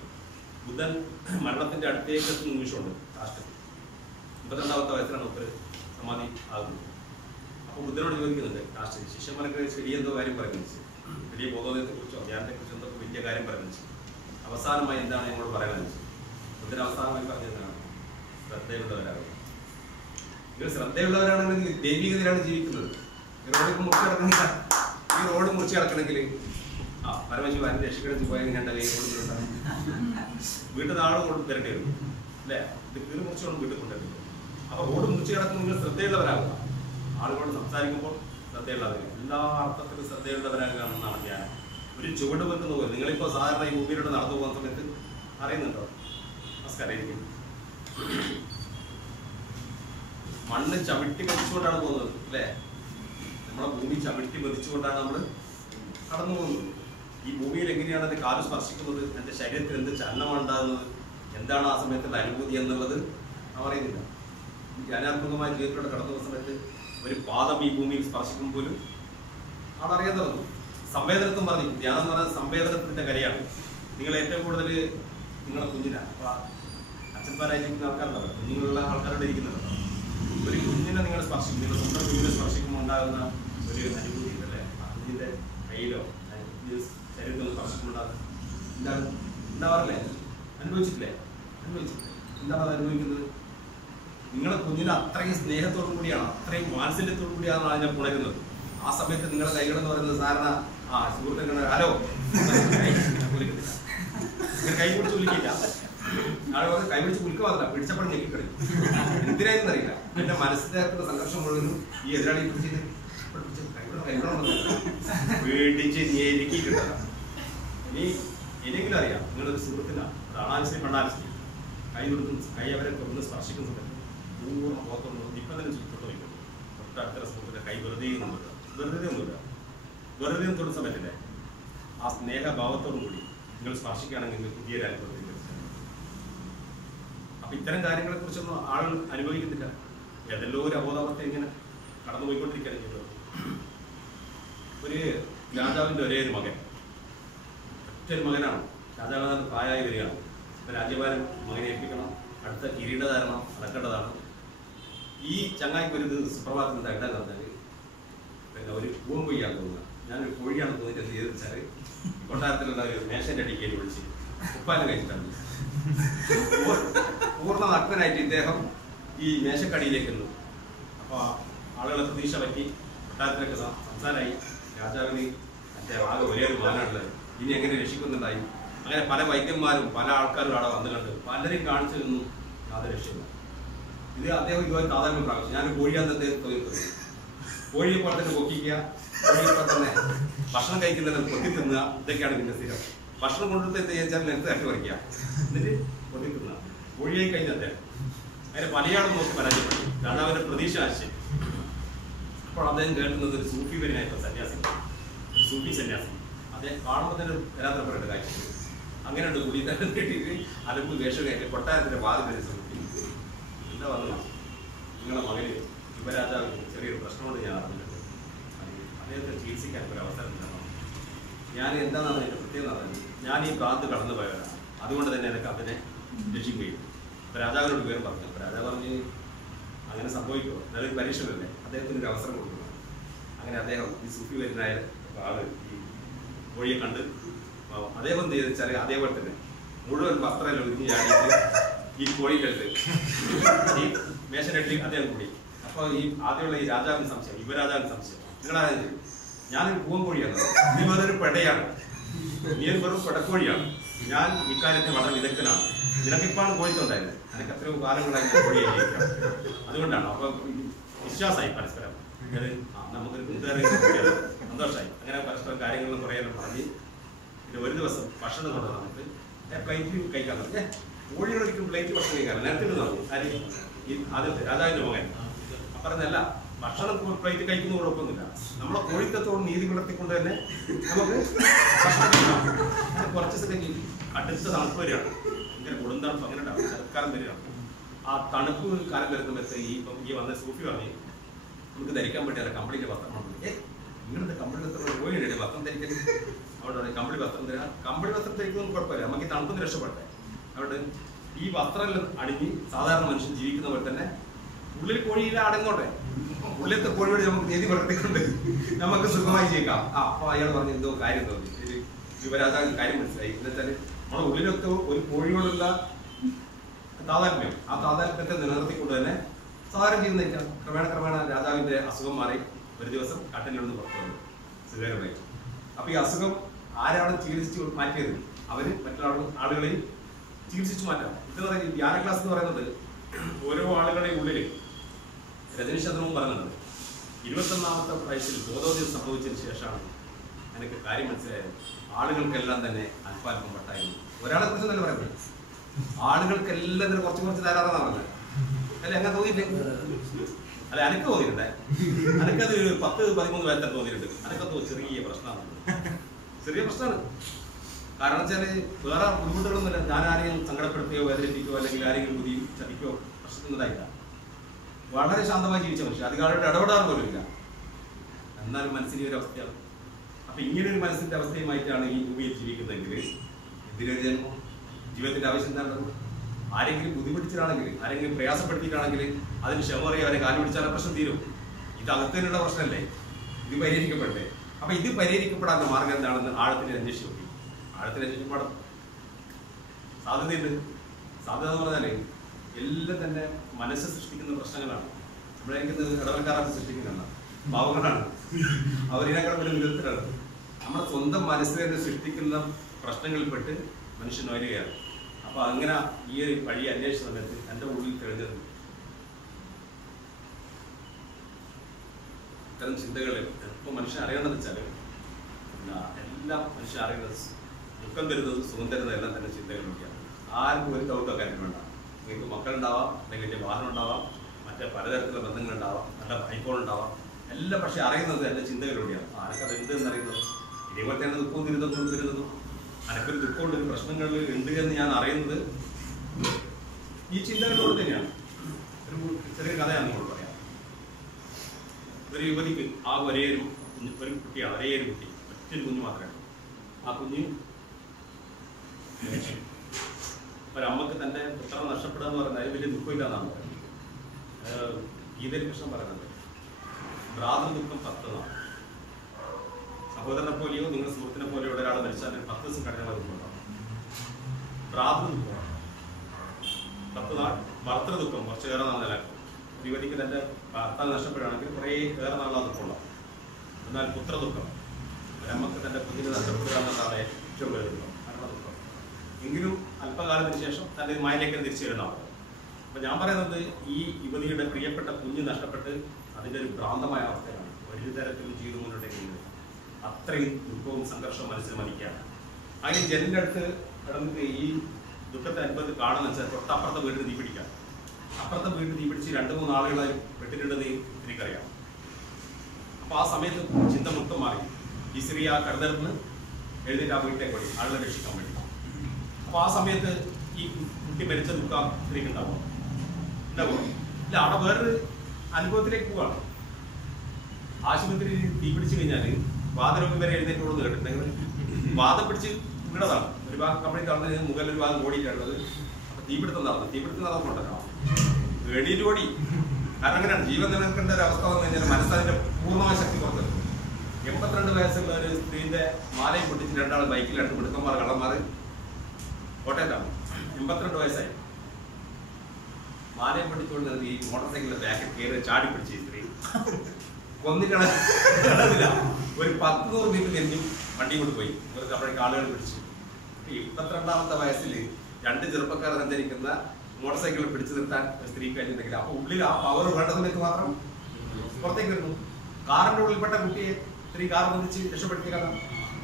ബുദ്ധൻ മരണത്തിന്റെ അടുത്തേക്ക് എത്തുന്ന നിമിഷമുണ്ട്. ലാസ്റ്റ് 52ാമത്തെ വയസ്സിലാണ് ഒപ്പര് സമാധി ആകുന്നത്. അപ്പൊ ബുദ്ധനോട് ചോദിക്കുന്നുണ്ട് ലാസ്റ്റ് ശിഷ്യന്മാർക്ക് ശരിയെന്തോ കാര്യം പറയുന്നത്, വലിയ ബോധോദയത്തെ കുറിച്ചോ ധ്യാനത്തെ കുറിച്ചോ എന്തൊക്കെ വലിയ കാര്യം പറയുന്നത്. അവസാനമായി എന്താണ് ഞങ്ങളോട് പറയാനെന്ന് വെച്ചാൽ ബുദ്ധൻ അവസാനമായി പറഞ്ഞതാണ് ശ്രദ്ധയുള്ളവരാണ്. നിങ്ങൾ ശ്രദ്ധയുള്ളവരാണെങ്കിൽ ദൈവികതയിലാണ് ജീവിക്കുന്നത്. ഈ റോഡ് മുറിച്ച് കിടക്കണമെങ്കിൽ പരമശിവൻ രക്ഷിക്കണമെന്ന് പോയാൽ ഞാൻ കൈ കൊടുത്തിട്ടുണ്ടാകും. വീട്ടിൽ നിന്ന് ആളും കൊണ്ട് തരേണ്ടി വരും അല്ലേ? ഇത് കീറി മുറിച്ചുകൊണ്ട് വീട്ടിൽ കൊണ്ടുവരും. അപ്പൊ റോഡ് മുറിച്ച് കിടക്കുമ്പോൾ നിങ്ങൾ ശ്രദ്ധയുള്ളവരാകുക. ആളുകളോട് സംസാരിക്കുമ്പോൾ ശ്രദ്ധയുള്ളവർ, എല്ലാ അർത്ഥത്തിലും ശ്രദ്ധയുള്ളവരാകുക എന്നാണ് ഞാൻ ഒരു ചുവട് വെക്കുന്ന പോലെ. നിങ്ങളിപ്പോ സാധാരണ ഈ ഭൂമിയിലൂടെ നടന്നു പോകുന്ന സമയത്ത് അറിയുന്നുണ്ടോ? നമസ്കാരം. മണ്ണ് ചവിട്ടി പതിച്ചുകൊണ്ടാണ് പോകുന്നത് അല്ലേ? നമ്മളെ ഭൂമി ചവിട്ടി പതിച്ചുകൊണ്ടാണ് നമ്മൾ കടന്നു പോകുന്നത്. ഈ ഭൂമിയിൽ എങ്ങനെയാണ് എന്റെ കാല് സ്പർശിക്കുന്നത്, എന്റെ ശരീരത്തിൽ എന്ത് ചലനമാണ് ഉണ്ടാകുന്നത്, എന്താണ് ആ സമയത്തുള്ള അനുഭൂതി എന്നുള്ളത് നാം അറിയുന്നില്ല. ജ്ഞാനാത്മകമായ ജീവിതത്തിലൂടെ കടന്നു പോകുന്ന സമയത്ത് ഒരു പാദം ഈ ഭൂമിയിൽ സ്പർശിക്കുമ്പോൾ പോലും ആളറിയാൻ തുടങ്ങും. സംവേദനത്വം പറഞ്ഞു. ധ്യാനം എന്ന് പറയുന്നത് സംവേദനത്തിന്റെ കലയാണ്. നിങ്ങൾ ഏറ്റവും കൂടുതൽ നിങ്ങളെ കുഞ്ഞിനെ അച്ഛന്മാരായിരിക്കുന്ന ആൾക്കാരുണ്ടാവും, കുഞ്ഞുങ്ങളുള്ള ആൾക്കാരോട് ഇരിക്കുന്നുണ്ടോ? ഒരു കുഞ്ഞിനെ നിങ്ങൾ സ്പർശിക്കും, നിങ്ങൾ സ്വന്തം കുഞ്ഞിനെ സ്പർശിക്കുമ്പോൾ ഉണ്ടാകുന്ന ഒരു അനുഭൂതി അല്ലേ? ആ കുഞ്ഞിന്റെ കയ്യിലോ ശരീരത്തിൽ സ്പർശിക്കുമ്പോൾ ഉണ്ടാവാറില്ലേ? അനുഭവിച്ചിട്ടില്ലേ? എന്താണ് അത് അനുഭവിക്കുന്നത്? നിങ്ങളെ കുഞ്ഞിന് അത്രയും സ്നേഹത്തോടു കൂടിയാണ്, അത്രയും വാത്സല്യത്തോടു കൂടിയാണ് അതിനെ പുണരുന്നത്. ആ സമയത്ത് നിങ്ങളുടെ കൈകളെന്ന് പറയുന്നത് സാധാരണ സുഹൃത്തുക്കളെ ഹലോ കൈ പിടിച്ച് വിളിക്കില്ല. ആളുകൾ കൈ പിടിച്ച് വിളിക്കുവാറില്ല, പിടിച്ചപ്പോഴും ഞെക്കിക്കളയും. എന്തിനായെന്ന് അറിയില്ല. എന്റെ മനസ്സിന്റെ സംഘർഷം മുഴുവനും ഈ എതിരാളി പിടിച്ചിട്ട് പിടിച്ച് ഞെരുക്കിക്കിട്ട. ഇനി എനിക്കെങ്കിലും അറിയാം നിങ്ങളൊരു സുഹൃത്തിനാണ്, ആണാനുസരി പെണ്ണാനുസരി കൈ അവരെ തുറന്ന് സ്പർശിക്കുന്ന സമയത്ത് പൂർണ്ണ ബോധം ഇപ്പം തന്നെ ചുറ്റോട്ട് വയ്ക്കും. തൊട്ടടുത്ത സുഹൃത്തിന്റെ കൈ വെറുതെ ഒന്നുമില്ല, വെറുതെ തൊടുന്ന സമയത്തില്ലേ ആ സ്നേഹഭാവത്തോടു കൂടി നിങ്ങൾ സ്പർശിക്കുകയാണെങ്കിൽ പുതിയൊരു അനുഭവത്തിൽ. അപ്പൊ ഇത്തരം കാര്യങ്ങളെ കുറിച്ചൊന്നും ആളുകൾ അനുഭവിക്കുന്നില്ല. ഏതെല്ലോ ഒരു അബോധാവസ്ഥ ഇങ്ങനെ കടന്നുപോയിക്കൊണ്ടിരിക്കുകയാണ് ചെയ്തത്. ഒരു രാജാവിന്റെ ഒരേ ഒരു മകൻ, ഒറ്റൊരു മകനാണ്. രാജാവിന് പ്രായമായി വരികയാണ്. ഇപ്പൊ രാജ്യഭാരം മകനെ ഏൽപ്പിക്കണം, അടുത്ത കിരീടധാരണം നടക്കേണ്ടതാണ്. ഈ ചങ്ങായിക്ക് ഒരു സുപ്രഭാതത്തിൽ തകടാൻ പറഞ്ഞാൽ പിന്നെ ഒരു പൂവൻ കൊയ്യാൻ തോന്നുക. ഞാനൊരു കോഴിയാണ് തോന്നിട്ട് എന്ത് ചെയ്തെന്ന് വെച്ചാൽ കൊട്ടാരത്തിലുള്ള ഒരു മേശന്റെ അടിക്കേൽ വിളിച്ച് കുപ്പാലം കഴിച്ചിട്ടാണ്. പൂർണ്ണ നഗ്നനായിട്ട് ഇദ്ദേഹം ഈ മേശക്കടിയിലേക്ക് നിന്നു. അപ്പോൾ ആളുകളെ പ്രതീക്ഷ പറ്റി കൊട്ടാരത്തിലൊക്കെ സംസാരമായി. രാജാവിന് ആകെ ഒരേ ഒരു മകനാണുള്ളത്, ഇനി എങ്ങനെ രക്ഷിക്കുന്നുണ്ടായി. അങ്ങനെ പല വൈദ്യന്മാരും പല ആൾക്കാരും അവിടെ വന്നിട്ടുണ്ട്. പലരും കാണിച്ചു നിന്നു, യാതൊരു രക്ഷയില്ല. ഇത് അദ്ദേഹം ഇതുപോലെ താതാത്മ്യം പ്രാപിച്ചു. ഞാൻ കോഴിയാന്ന് തോന്നിക്കുന്നത്, കോഴിയെ പോലെ തന്നെ പൊക്കിക്കുക, കോഴിയെ പോലെ തന്നെ ഭക്ഷണം കഴിക്കുന്നത് പൊത്തി തിന്നുക, ഇതൊക്കെയാണ് പിന്നെ സ്ഥിരം. ഭക്ഷണം കൊണ്ടുവന്ന് എന്ത് ചോദിച്ചാൽ നെടുത്ത് തട്ടി പറിക്കുക, എന്നിട്ട് പൊത്തി തിന്നുക. കോഴിയായി കഴിഞ്ഞ അദ്ദേഹം അതിന് പലയാളും നോക്കി പരാജയപ്പെട്ടു. രാജാവിന്റെ പ്രതീക്ഷ ആശയം. അപ്പോൾ അദ്ദേഹം കേൾക്കുന്നത് ഒരു സൂഫി വരിനായിട്ടുള്ള സന്യാസി, ഒരു സൂഫി സന്യാസി. അദ്ദേഹം കാണുമ്പോൾ തന്നെ വരാത്ത പറയേണ്ട കാര്യം. അങ്ങനെയുണ്ട് കൂടി തന്നെ കേട്ടിട്ട് അലമ്പ് വേഷം കയറ്റി കൊട്ടാരത്തിന്റെ വാതിൽ സൂഫി എന്താ വന്നു, നിങ്ങളുടെ മകന് യുവരാജാവിന് ചെറിയൊരു പ്രശ്നമുണ്ട് ഞാൻ അറിഞ്ഞിട്ടുണ്ട്, അദ്ദേഹത്തെ ചികിത്സിക്കാൻ ഒരു അവസരം തരണം. ഞാൻ എന്താണെന്ന് അതിൻ്റെ പ്രത്യേകത അറിഞ്ഞു, ഞാൻ ഈ ഭ്രാന്ത് കടന്നു പോയവരാണ്, അതുകൊണ്ട് തന്നെ എനിക്ക് അതിനെ രക്ഷിക്കുകയും. അപ്പോൾ രാജാവിനോട് പേരും പറഞ്ഞു. അപ്പോൾ രാജാവ് പറഞ്ഞ് അങ്ങനെ സംഭവിക്കുമോ, നല്ലൊരു പരീക്ഷണമല്ലേ, അദ്ദേഹത്തിന് ഒരു അവസരം കൊടുക്കുന്നു. അങ്ങനെ അദ്ദേഹം ഈ സൂഫി വരുന്നായ ആള് ഈ കോഴിയെ കണ്ട് അദ്ദേഹം എന്ത് ചെയ്തെന്ന് അതേപോലെ തന്നെ മുഴുവൻ വസ്ത്രമെല്ലാം ഒതുങ്ങി ചാടിയിട്ട് ഈ കോഴിക്കടുത്ത് ഈ മേശനട്ടി അദ്ദേഹം കൂടി. അപ്പോൾ ഈ ആദ്യമുള്ള ഈ രാജാവിന് സംശയം, യുവരാജാവിന് സംശയം, നിങ്ങളായത് ഞാനൊരു പൂവൻ കോഴിയാണ്, നീ വേറൊരു പെടയാണ്, നീ വെറും പെടക്കോഴിയാണ്, ഞാൻ ഇക്കാര്യത്തിൽ വളരെ വിദഗ്ധനാണ്, നിനക്കിപ്പാണ് കോഴിത്തുണ്ടായിരുന്നത്, എനിക്ക് എത്രയോ കാലങ്ങളായി ഞാൻ കോഴിയെ ജീവിക്കാം, അതുകൊണ്ടാണ്. അപ്പൊ വിശ്വാസമായി പരസ്പരം, നമുക്കൊരു കൂട്ടുകാരെ സന്തോഷമായി. അങ്ങനെ പരസ്പരം കാര്യങ്ങളും കുറേയെല്ലാം പറഞ്ഞ് പിന്നെ ഒരു ദിവസം ഭക്ഷണം കൊണ്ട് നമുക്ക് പ്ലേറ്റ് കഴിക്കാൻ പറഞ്ഞു. കോഴിയുടെ ഒരിക്കലും പ്ലേറ്റ് ഭക്ഷണം കഴിക്കാറില്ല, നേരത്തെ പറഞ്ഞു ഈ ആദ്യത്തെ രാജാവിന്റെ മകൻ പറഞ്ഞല്ല, ഭക്ഷണം പ്ലേറ്റ് കഴിക്കുന്ന കുഴപ്പമൊന്നുമില്ല, നമ്മളെ കോഴിത്തത്തോട് നീതി പുലർത്തിക്കൊണ്ട് തന്നെ നമുക്ക് കുറച്ച് സെക്കൻഡ് അടുത്ത തണുപ്പ് വരികയാണ്, ഭയങ്കര കൊടുന്തണുപ്പ്, അങ്ങനെ ഉണ്ടാവും, ശരത്കാലം വരികയാണ്. ആ തണുപ്പ് കാലം വരുന്ന ഈ വന്ന സൂഫി പറഞ്ഞ് നമുക്ക് ധരിക്കാൻ പറ്റിയ കമ്പിളിന്റെ വസ്ത്രം ഉണ്ട്. നിങ്ങളുടെ കമ്പിളി വസ്ത്രം കോഴിയുടെ വസ്ത്രം ധരിക്കരുത്, അവിടെ കമ്പിളി വസ്ത്രം തരാ, കമ്പിളി വസ്ത്രം ധരിക്കുന്നൊന്നും കുഴപ്പമില്ല, നമുക്ക് ഈ തണുപ്പിന് രക്ഷപ്പെട്ടെ. അവിടെ ഈ വസ്ത്രം അണിഞ്ഞ് സാധാരണ മനുഷ്യൻ ജീവിക്കുന്ന പോലെ തന്നെ ഉള്ളിൽ കോഴിയില്ല അടങ്ങോട്ടെ, ഉള്ളിലത്തെ കോഴിയോട് നമുക്ക് നീതി പുലർത്തിക്കൊണ്ട് നമുക്ക് സുഖമായി ജീവിക്കാം. അപ്പൊ അയാൾ പറഞ്ഞ എന്തോ കാര്യം തോന്നി, യുവരാജാവിന് കാര്യം മനസ്സിലായി. എന്നുവെച്ചാൽ നമ്മുടെ ഉള്ളിലൊക്കെ ഒരു കോഴിയോടുള്ള താതാത്മ്യം, ആ താതാത്മ്യത്തെ നിലനിർത്തിക്കൊണ്ട് തന്നെ സാധാരണ ജീവിതം. ക്രമേണ രാജാവിന്റെ അസുഖം മാറി ഒരു ദിവസം കട്ടലിലൊന്ന് പുറത്തു വന്നു സുഖകരമായി. അപ്പൊ ഈ അസുഖം ആരാണ് ചികിത്സിച്ച് മാറ്റിയത്, അവര് മറ്റുള്ള ആളുകളെയും ചികിത്സിച്ചു മാറ്റാം. ഇത് പറയുന്നത് ധ്യാന ക്ലാസ് എന്ന് പറയുന്നത് ഓരോ ആളുകളുടെ ഉള്ളിൽ രജനീഷ് ചന്ദ്രവും പറയുന്നുണ്ട്, 21ാമത്തെ വയസ്സിൽ ബോധോദയം സംഭവിച്ചതിന് ശേഷമാണ് എനിക്ക് കാര്യം മനസ്സിലായത്, ആളുകൾക്കെല്ലാം തന്നെ അല്പാൽപ്പം വട്ടായിരുന്നു. ഒരാളെ കുറിച്ച് തന്നെ പറയുന്നത് ആളുകൾക്കെല്ലാം തന്നെ കുറച്ച് തരാറാണ് പറഞ്ഞത്. അല്ലെ അങ്ങനെ തോന്നിയില്ലേ? അല്ല എനിക്ക് തോന്നിയിട്ടുണ്ടേ, എനിക്കത് 10-13 വയസ്സൊക്കെ തോന്നിയിട്ടുണ്ട്. എനിക്കത് ചെറിയ പ്രശ്നമാണ്, ചെറിയ പ്രശ്നമാണ്. കാരണം വെച്ചാല് വേറെ ബുദ്ധിമുട്ടുകളൊന്നുമില്ല, ഞാൻ ആരെയും സങ്കടപ്പെടുത്തുകയോ വേദനിപ്പിക്കുകയോ അല്ലെങ്കിൽ ആരെങ്കിലും ബുദ്ധി ചതിക്കുകയോ പ്രശ്നത്തിനതായില്ല. വളരെ ശാന്തമായി ജീവിച്ച മനുഷ്യൻ, അധികാരിയുടെ ഇടപെടാറ് പോലും ഇല്ല. എന്നാലും മനസ്സിന് ഒരു അവസ്ഥയാണ്. അപ്പൊ ഇങ്ങനെ ഒരു മനസ്സിന്റെ അവസ്ഥയുമായിട്ടാണ് ഈ ഭൂമിയിൽ ജീവിക്കുന്നതെങ്കിൽ എന്തിനൊരു ജന്മം, ജീവിതത്തിന്റെ ആവശ്യം എന്താണ്? ആരെങ്കിലും ബുദ്ധിമുട്ടിച്ചിട്ടാണെങ്കിൽ, ആരെങ്കിലും പ്രയാസപ്പെടുത്തിയിട്ടാണെങ്കിൽ അതിന് ക്ഷമ അറിയാം, അവരെ കാലു പിടിച്ചാൽ പ്രശ്നം തീരും. ഇത് അകത്തേനുള്ള പ്രശ്നമല്ലേ, ഇത് പരിഹരിക്കപ്പെടട്ടെ. അപ്പൊ ഇത് പരിഹരിക്കപ്പെടാത്ത മാർഗം എന്താണെന്ന് ആഴത്തിൽ അന്വേഷിച്ചു നോക്കി. ആഴത്തിൽ അന്വേഷിക്കപ്പെടാം സാധ്യതയുണ്ട്. സാധ്യത എന്ന് പറഞ്ഞാല് എല്ലാം തന്നെ മനസ്സ് സൃഷ്ടിക്കുന്ന പ്രശ്നങ്ങളാണ്. നമ്മളെനിക്കുന്നത് ഇടവൽക്കാരൊക്കെ സൃഷ്ടിക്കുന്നതാണ്, പാവങ്ങളാണ്, അവരിനേക്കാളും വലിയ വിധത്തിലാണ്. നമ്മുടെ സ്വന്തം മനസ്സിൽ തന്നെ സൃഷ്ടിക്കുന്ന പ്രശ്നങ്ങളിൽപ്പെട്ട് മനുഷ്യൻ ഉയരുകയാണ്. അപ്പൊ അങ്ങനെ ഈ ഒരു വഴി അന്വേഷിച്ച സമയത്ത് എൻ്റെ ഉള്ളിൽ തെളിഞ്ഞത് ഇത്തരം ചിന്തകൾ ഇപ്പൊ മനുഷ്യൻ അറിയണമെന്ന് വെച്ചാൽ എല്ലാം മനുഷ്യൻ അറിയുന്നത് ദുഃഖം തരുന്നത് സുഖം തരുന്നത് എല്ലാം തന്നെ ചിന്തകളിലൊക്കെയാണ്. ആർക്കും ഒരു ഡൗട്ടോ കാര്യം വേണ്ട. നിങ്ങൾക്ക് മക്കളുണ്ടാവാം, അല്ലെങ്കിൽ വലിയ വാഹനം ഉണ്ടാവാം, മറ്റേ പലതരത്തിലുള്ള ബന്ധങ്ങളുണ്ടാവാം, നല്ല ഐഫോൺ ഉണ്ടാവാം, എല്ലാം പക്ഷെ അറിയുന്നത് എൻ്റെ ചിന്തകളിലൂടെയാണ്. ആർക്കത് എന്തെന്ന് അറിയുന്നത് ഇതേപോലെ തന്നെ ദുഃഖവും തരുന്നതും അനക്കൊരു ദുഃഖമുണ്ട്, ഒരു പ്രശ്നങ്ങൾ ഉണ്ട് എന്ന് ഞാൻ അറിയുന്നത് ഈ ചിന്തകളിലൂടെ തന്നെയാണ്. ഒരു ചെറിയ കഥയാണ് നിങ്ങളോട് പറയാം. ഒരു യുവതിക്ക് ആ ഒരേ ഒരു കുട്ടിയാണ്, ഒരേ ഒരു കുട്ടി, ഒറ്റൊരു കുഞ്ഞു മാത്രമേ. ആ കുഞ്ഞ് ഒരമ്മക്ക് തന്റെ പുത്രനെ നഷ്ടപ്പെടുക എന്ന് പറയുന്നത് അതിൽ വലിയ ദുഃഖമില്ലാന്നാണ് പറയുന്നത്. ഗീതയിൽ കൃഷ്ണൻ പറയുന്നത് ഭ്രാതൃ ദുഃഖം 10 നാണ്. സഹോദരനെ പോലെയോ നിങ്ങളുടെ സുഹൃത്തിനെ പോലെയോ ഒരാൾ മരിച്ചാൽ 10 ദിവസം കഠിനമായി ദുഃഖമുണ്ടാവും. ഭ്രാതൃദുഃഖമാണ്. 10 നാൾ ഭർത്തൃദുഃഖം കുറച്ചേറെ നാൾ നിലനിൽക്കും. യുവതിക്ക് തന്റെ ഭർത്താവ് നഷ്ടപ്പെടുകയാണെങ്കിൽ കുറേ ഏറെ നാളാ ദുഃഖമുണ്ടാവും. എന്നാൽ പുത്രദുഃഖം, ഒരമ്മക്ക് തന്റെ കുഞ്ഞിനെ നഷ്ടപ്പെടുക എന്നതാണ് ഏറ്റവും വലിയ ദുഃഖം, മരണദുഃഖം. എങ്കിലും അല്പകാലത്തിന് ശേഷം തന്റെ മായയിലേക്ക് തിരിച്ചു വരുന്നതാണ്. അപ്പൊ ഞാൻ പറയുന്നത് ഈ യുവതിയുടെ പ്രിയപ്പെട്ട കുഞ്ഞ് നഷ്ടപ്പെട്ട് അതിന്റെ ഒരു ഭ്രാന്തമായ അവസ്ഥയാണ്. ഒരു തരത്തിലും ജീവിതം മുന്നോട്ടേക്ക് അത്രയും ദുഃഖവും സംഘർഷവും മനസ്സിൽ മനിക്കുകയാണ്. അതിന് ജനലിന്റെ അടുത്ത് കിടന്നിട്ട് ഈ ദുഃഖത്തെ അനുഭവത്തിൽ കാണുന്ന വെച്ചാൽ തൊട്ടപ്പുറത്തെ വീട്ടിൽ തീ പിടിക്കാം. അപ്പുറത്തെ വീട്ടിൽ തീ പിടിച്ച് 2-3 ആളുകളെ പെട്ടിട്ടുണ്ടെന്ന് എനിക്കറിയാം. അപ്പൊ ആ സമയത്ത് ചിന്ത മൊത്തം മാറി. ഈ സ്ത്രീ ആ കടന്നിടന്ന് എഴുന്നേറ്റ് ആ വീട്ടിലേക്ക് പോയി ആളുകളെ രക്ഷിക്കാൻ വേണ്ടി. അപ്പൊ ആ സമയത്ത് ഈ കുട്ടി മരിച്ച ദുഃഖം സ്ത്രീക്ക് ഉണ്ടാവും. ഇല്ല, അവിടെ വേറൊരു അനുഭവത്തിലേക്ക് പോവാണ്. ആശുപത്രിയിൽ തീ പിടിച്ചു കഴിഞ്ഞാല് വാതരോഗം വരെ എഴുന്നേറ്റ് കൊടുന്ന് കേട്ടിട്ടുണ്ടെങ്കിൽ വാദം പിടിച്ച് വീണതാണ്. ഒരു ഭാഗം കംപ്ലീറ്റ് നടന്നതിന് മുകളിൽ ഒരു ഭാഗം ഓടിയിട്ടുള്ളത്. അപ്പൊ തീപിടുത്തം നടന്നുകൊണ്ടല്ലോ വെടിയിൽ ഓടി. കാരണം അങ്ങനെയാണ് ജീവൻ നിലനിൽക്കേണ്ട ഒരു അവസ്ഥ വന്നു കഴിഞ്ഞാൽ മനസ്സതിന്റെ പൂർണ്ണമായ ശക്തി പുറത്തെടുക്കും. 82 വയസ്സുള്ള ഒരു സ്ത്രീന്റെ മാലയും പൊട്ടിച്ച് 2 ആൾ ബൈക്കിൽ 2 മിടുക്കന്മാർ കള്ളന്മാർ കോട്ടയത്താണ്. 82 വയസ്സായി. മാലയും പൊട്ടിച്ചുകൊണ്ട് ഈ മോട്ടോർ സൈക്കിളിന്റെ ബാക്കിൽ കയറി ചാടി പിടിച്ച് ഈ സ്ത്രീ കൊന്നിട്ടില്ല. ഒരു 10-100 മീറ്റർ കഴിഞ്ഞും വണ്ടി കൊണ്ട് പോയി. ഇവർക്ക് അപ്പോഴേക്ക് ആളുകൾ പിടിച്ചു. 22ാമത്തെ വയസ്സിൽ 2 ചെറുപ്പക്കാർ സഞ്ചരിക്കുന്ന മോട്ടോർ സൈക്കിളിൽ പിടിച്ചു നിർത്താൻ സ്ത്രീ കഴിഞ്ഞിട്ടുണ്ടെങ്കിൽ അപ്പൊ ഉള്ളിൽ ആ പവർ വേണ്ട സമയത്ത് മാത്രം പുറത്തേക്ക് വരുന്നു. കാറിന്റെ ഉള്ളിൽപ്പെട്ട കുട്ടിയെ സ്ത്രീ കാർ ബന്ധിച്ച് രക്ഷപ്പെടുത്തിയ കഥ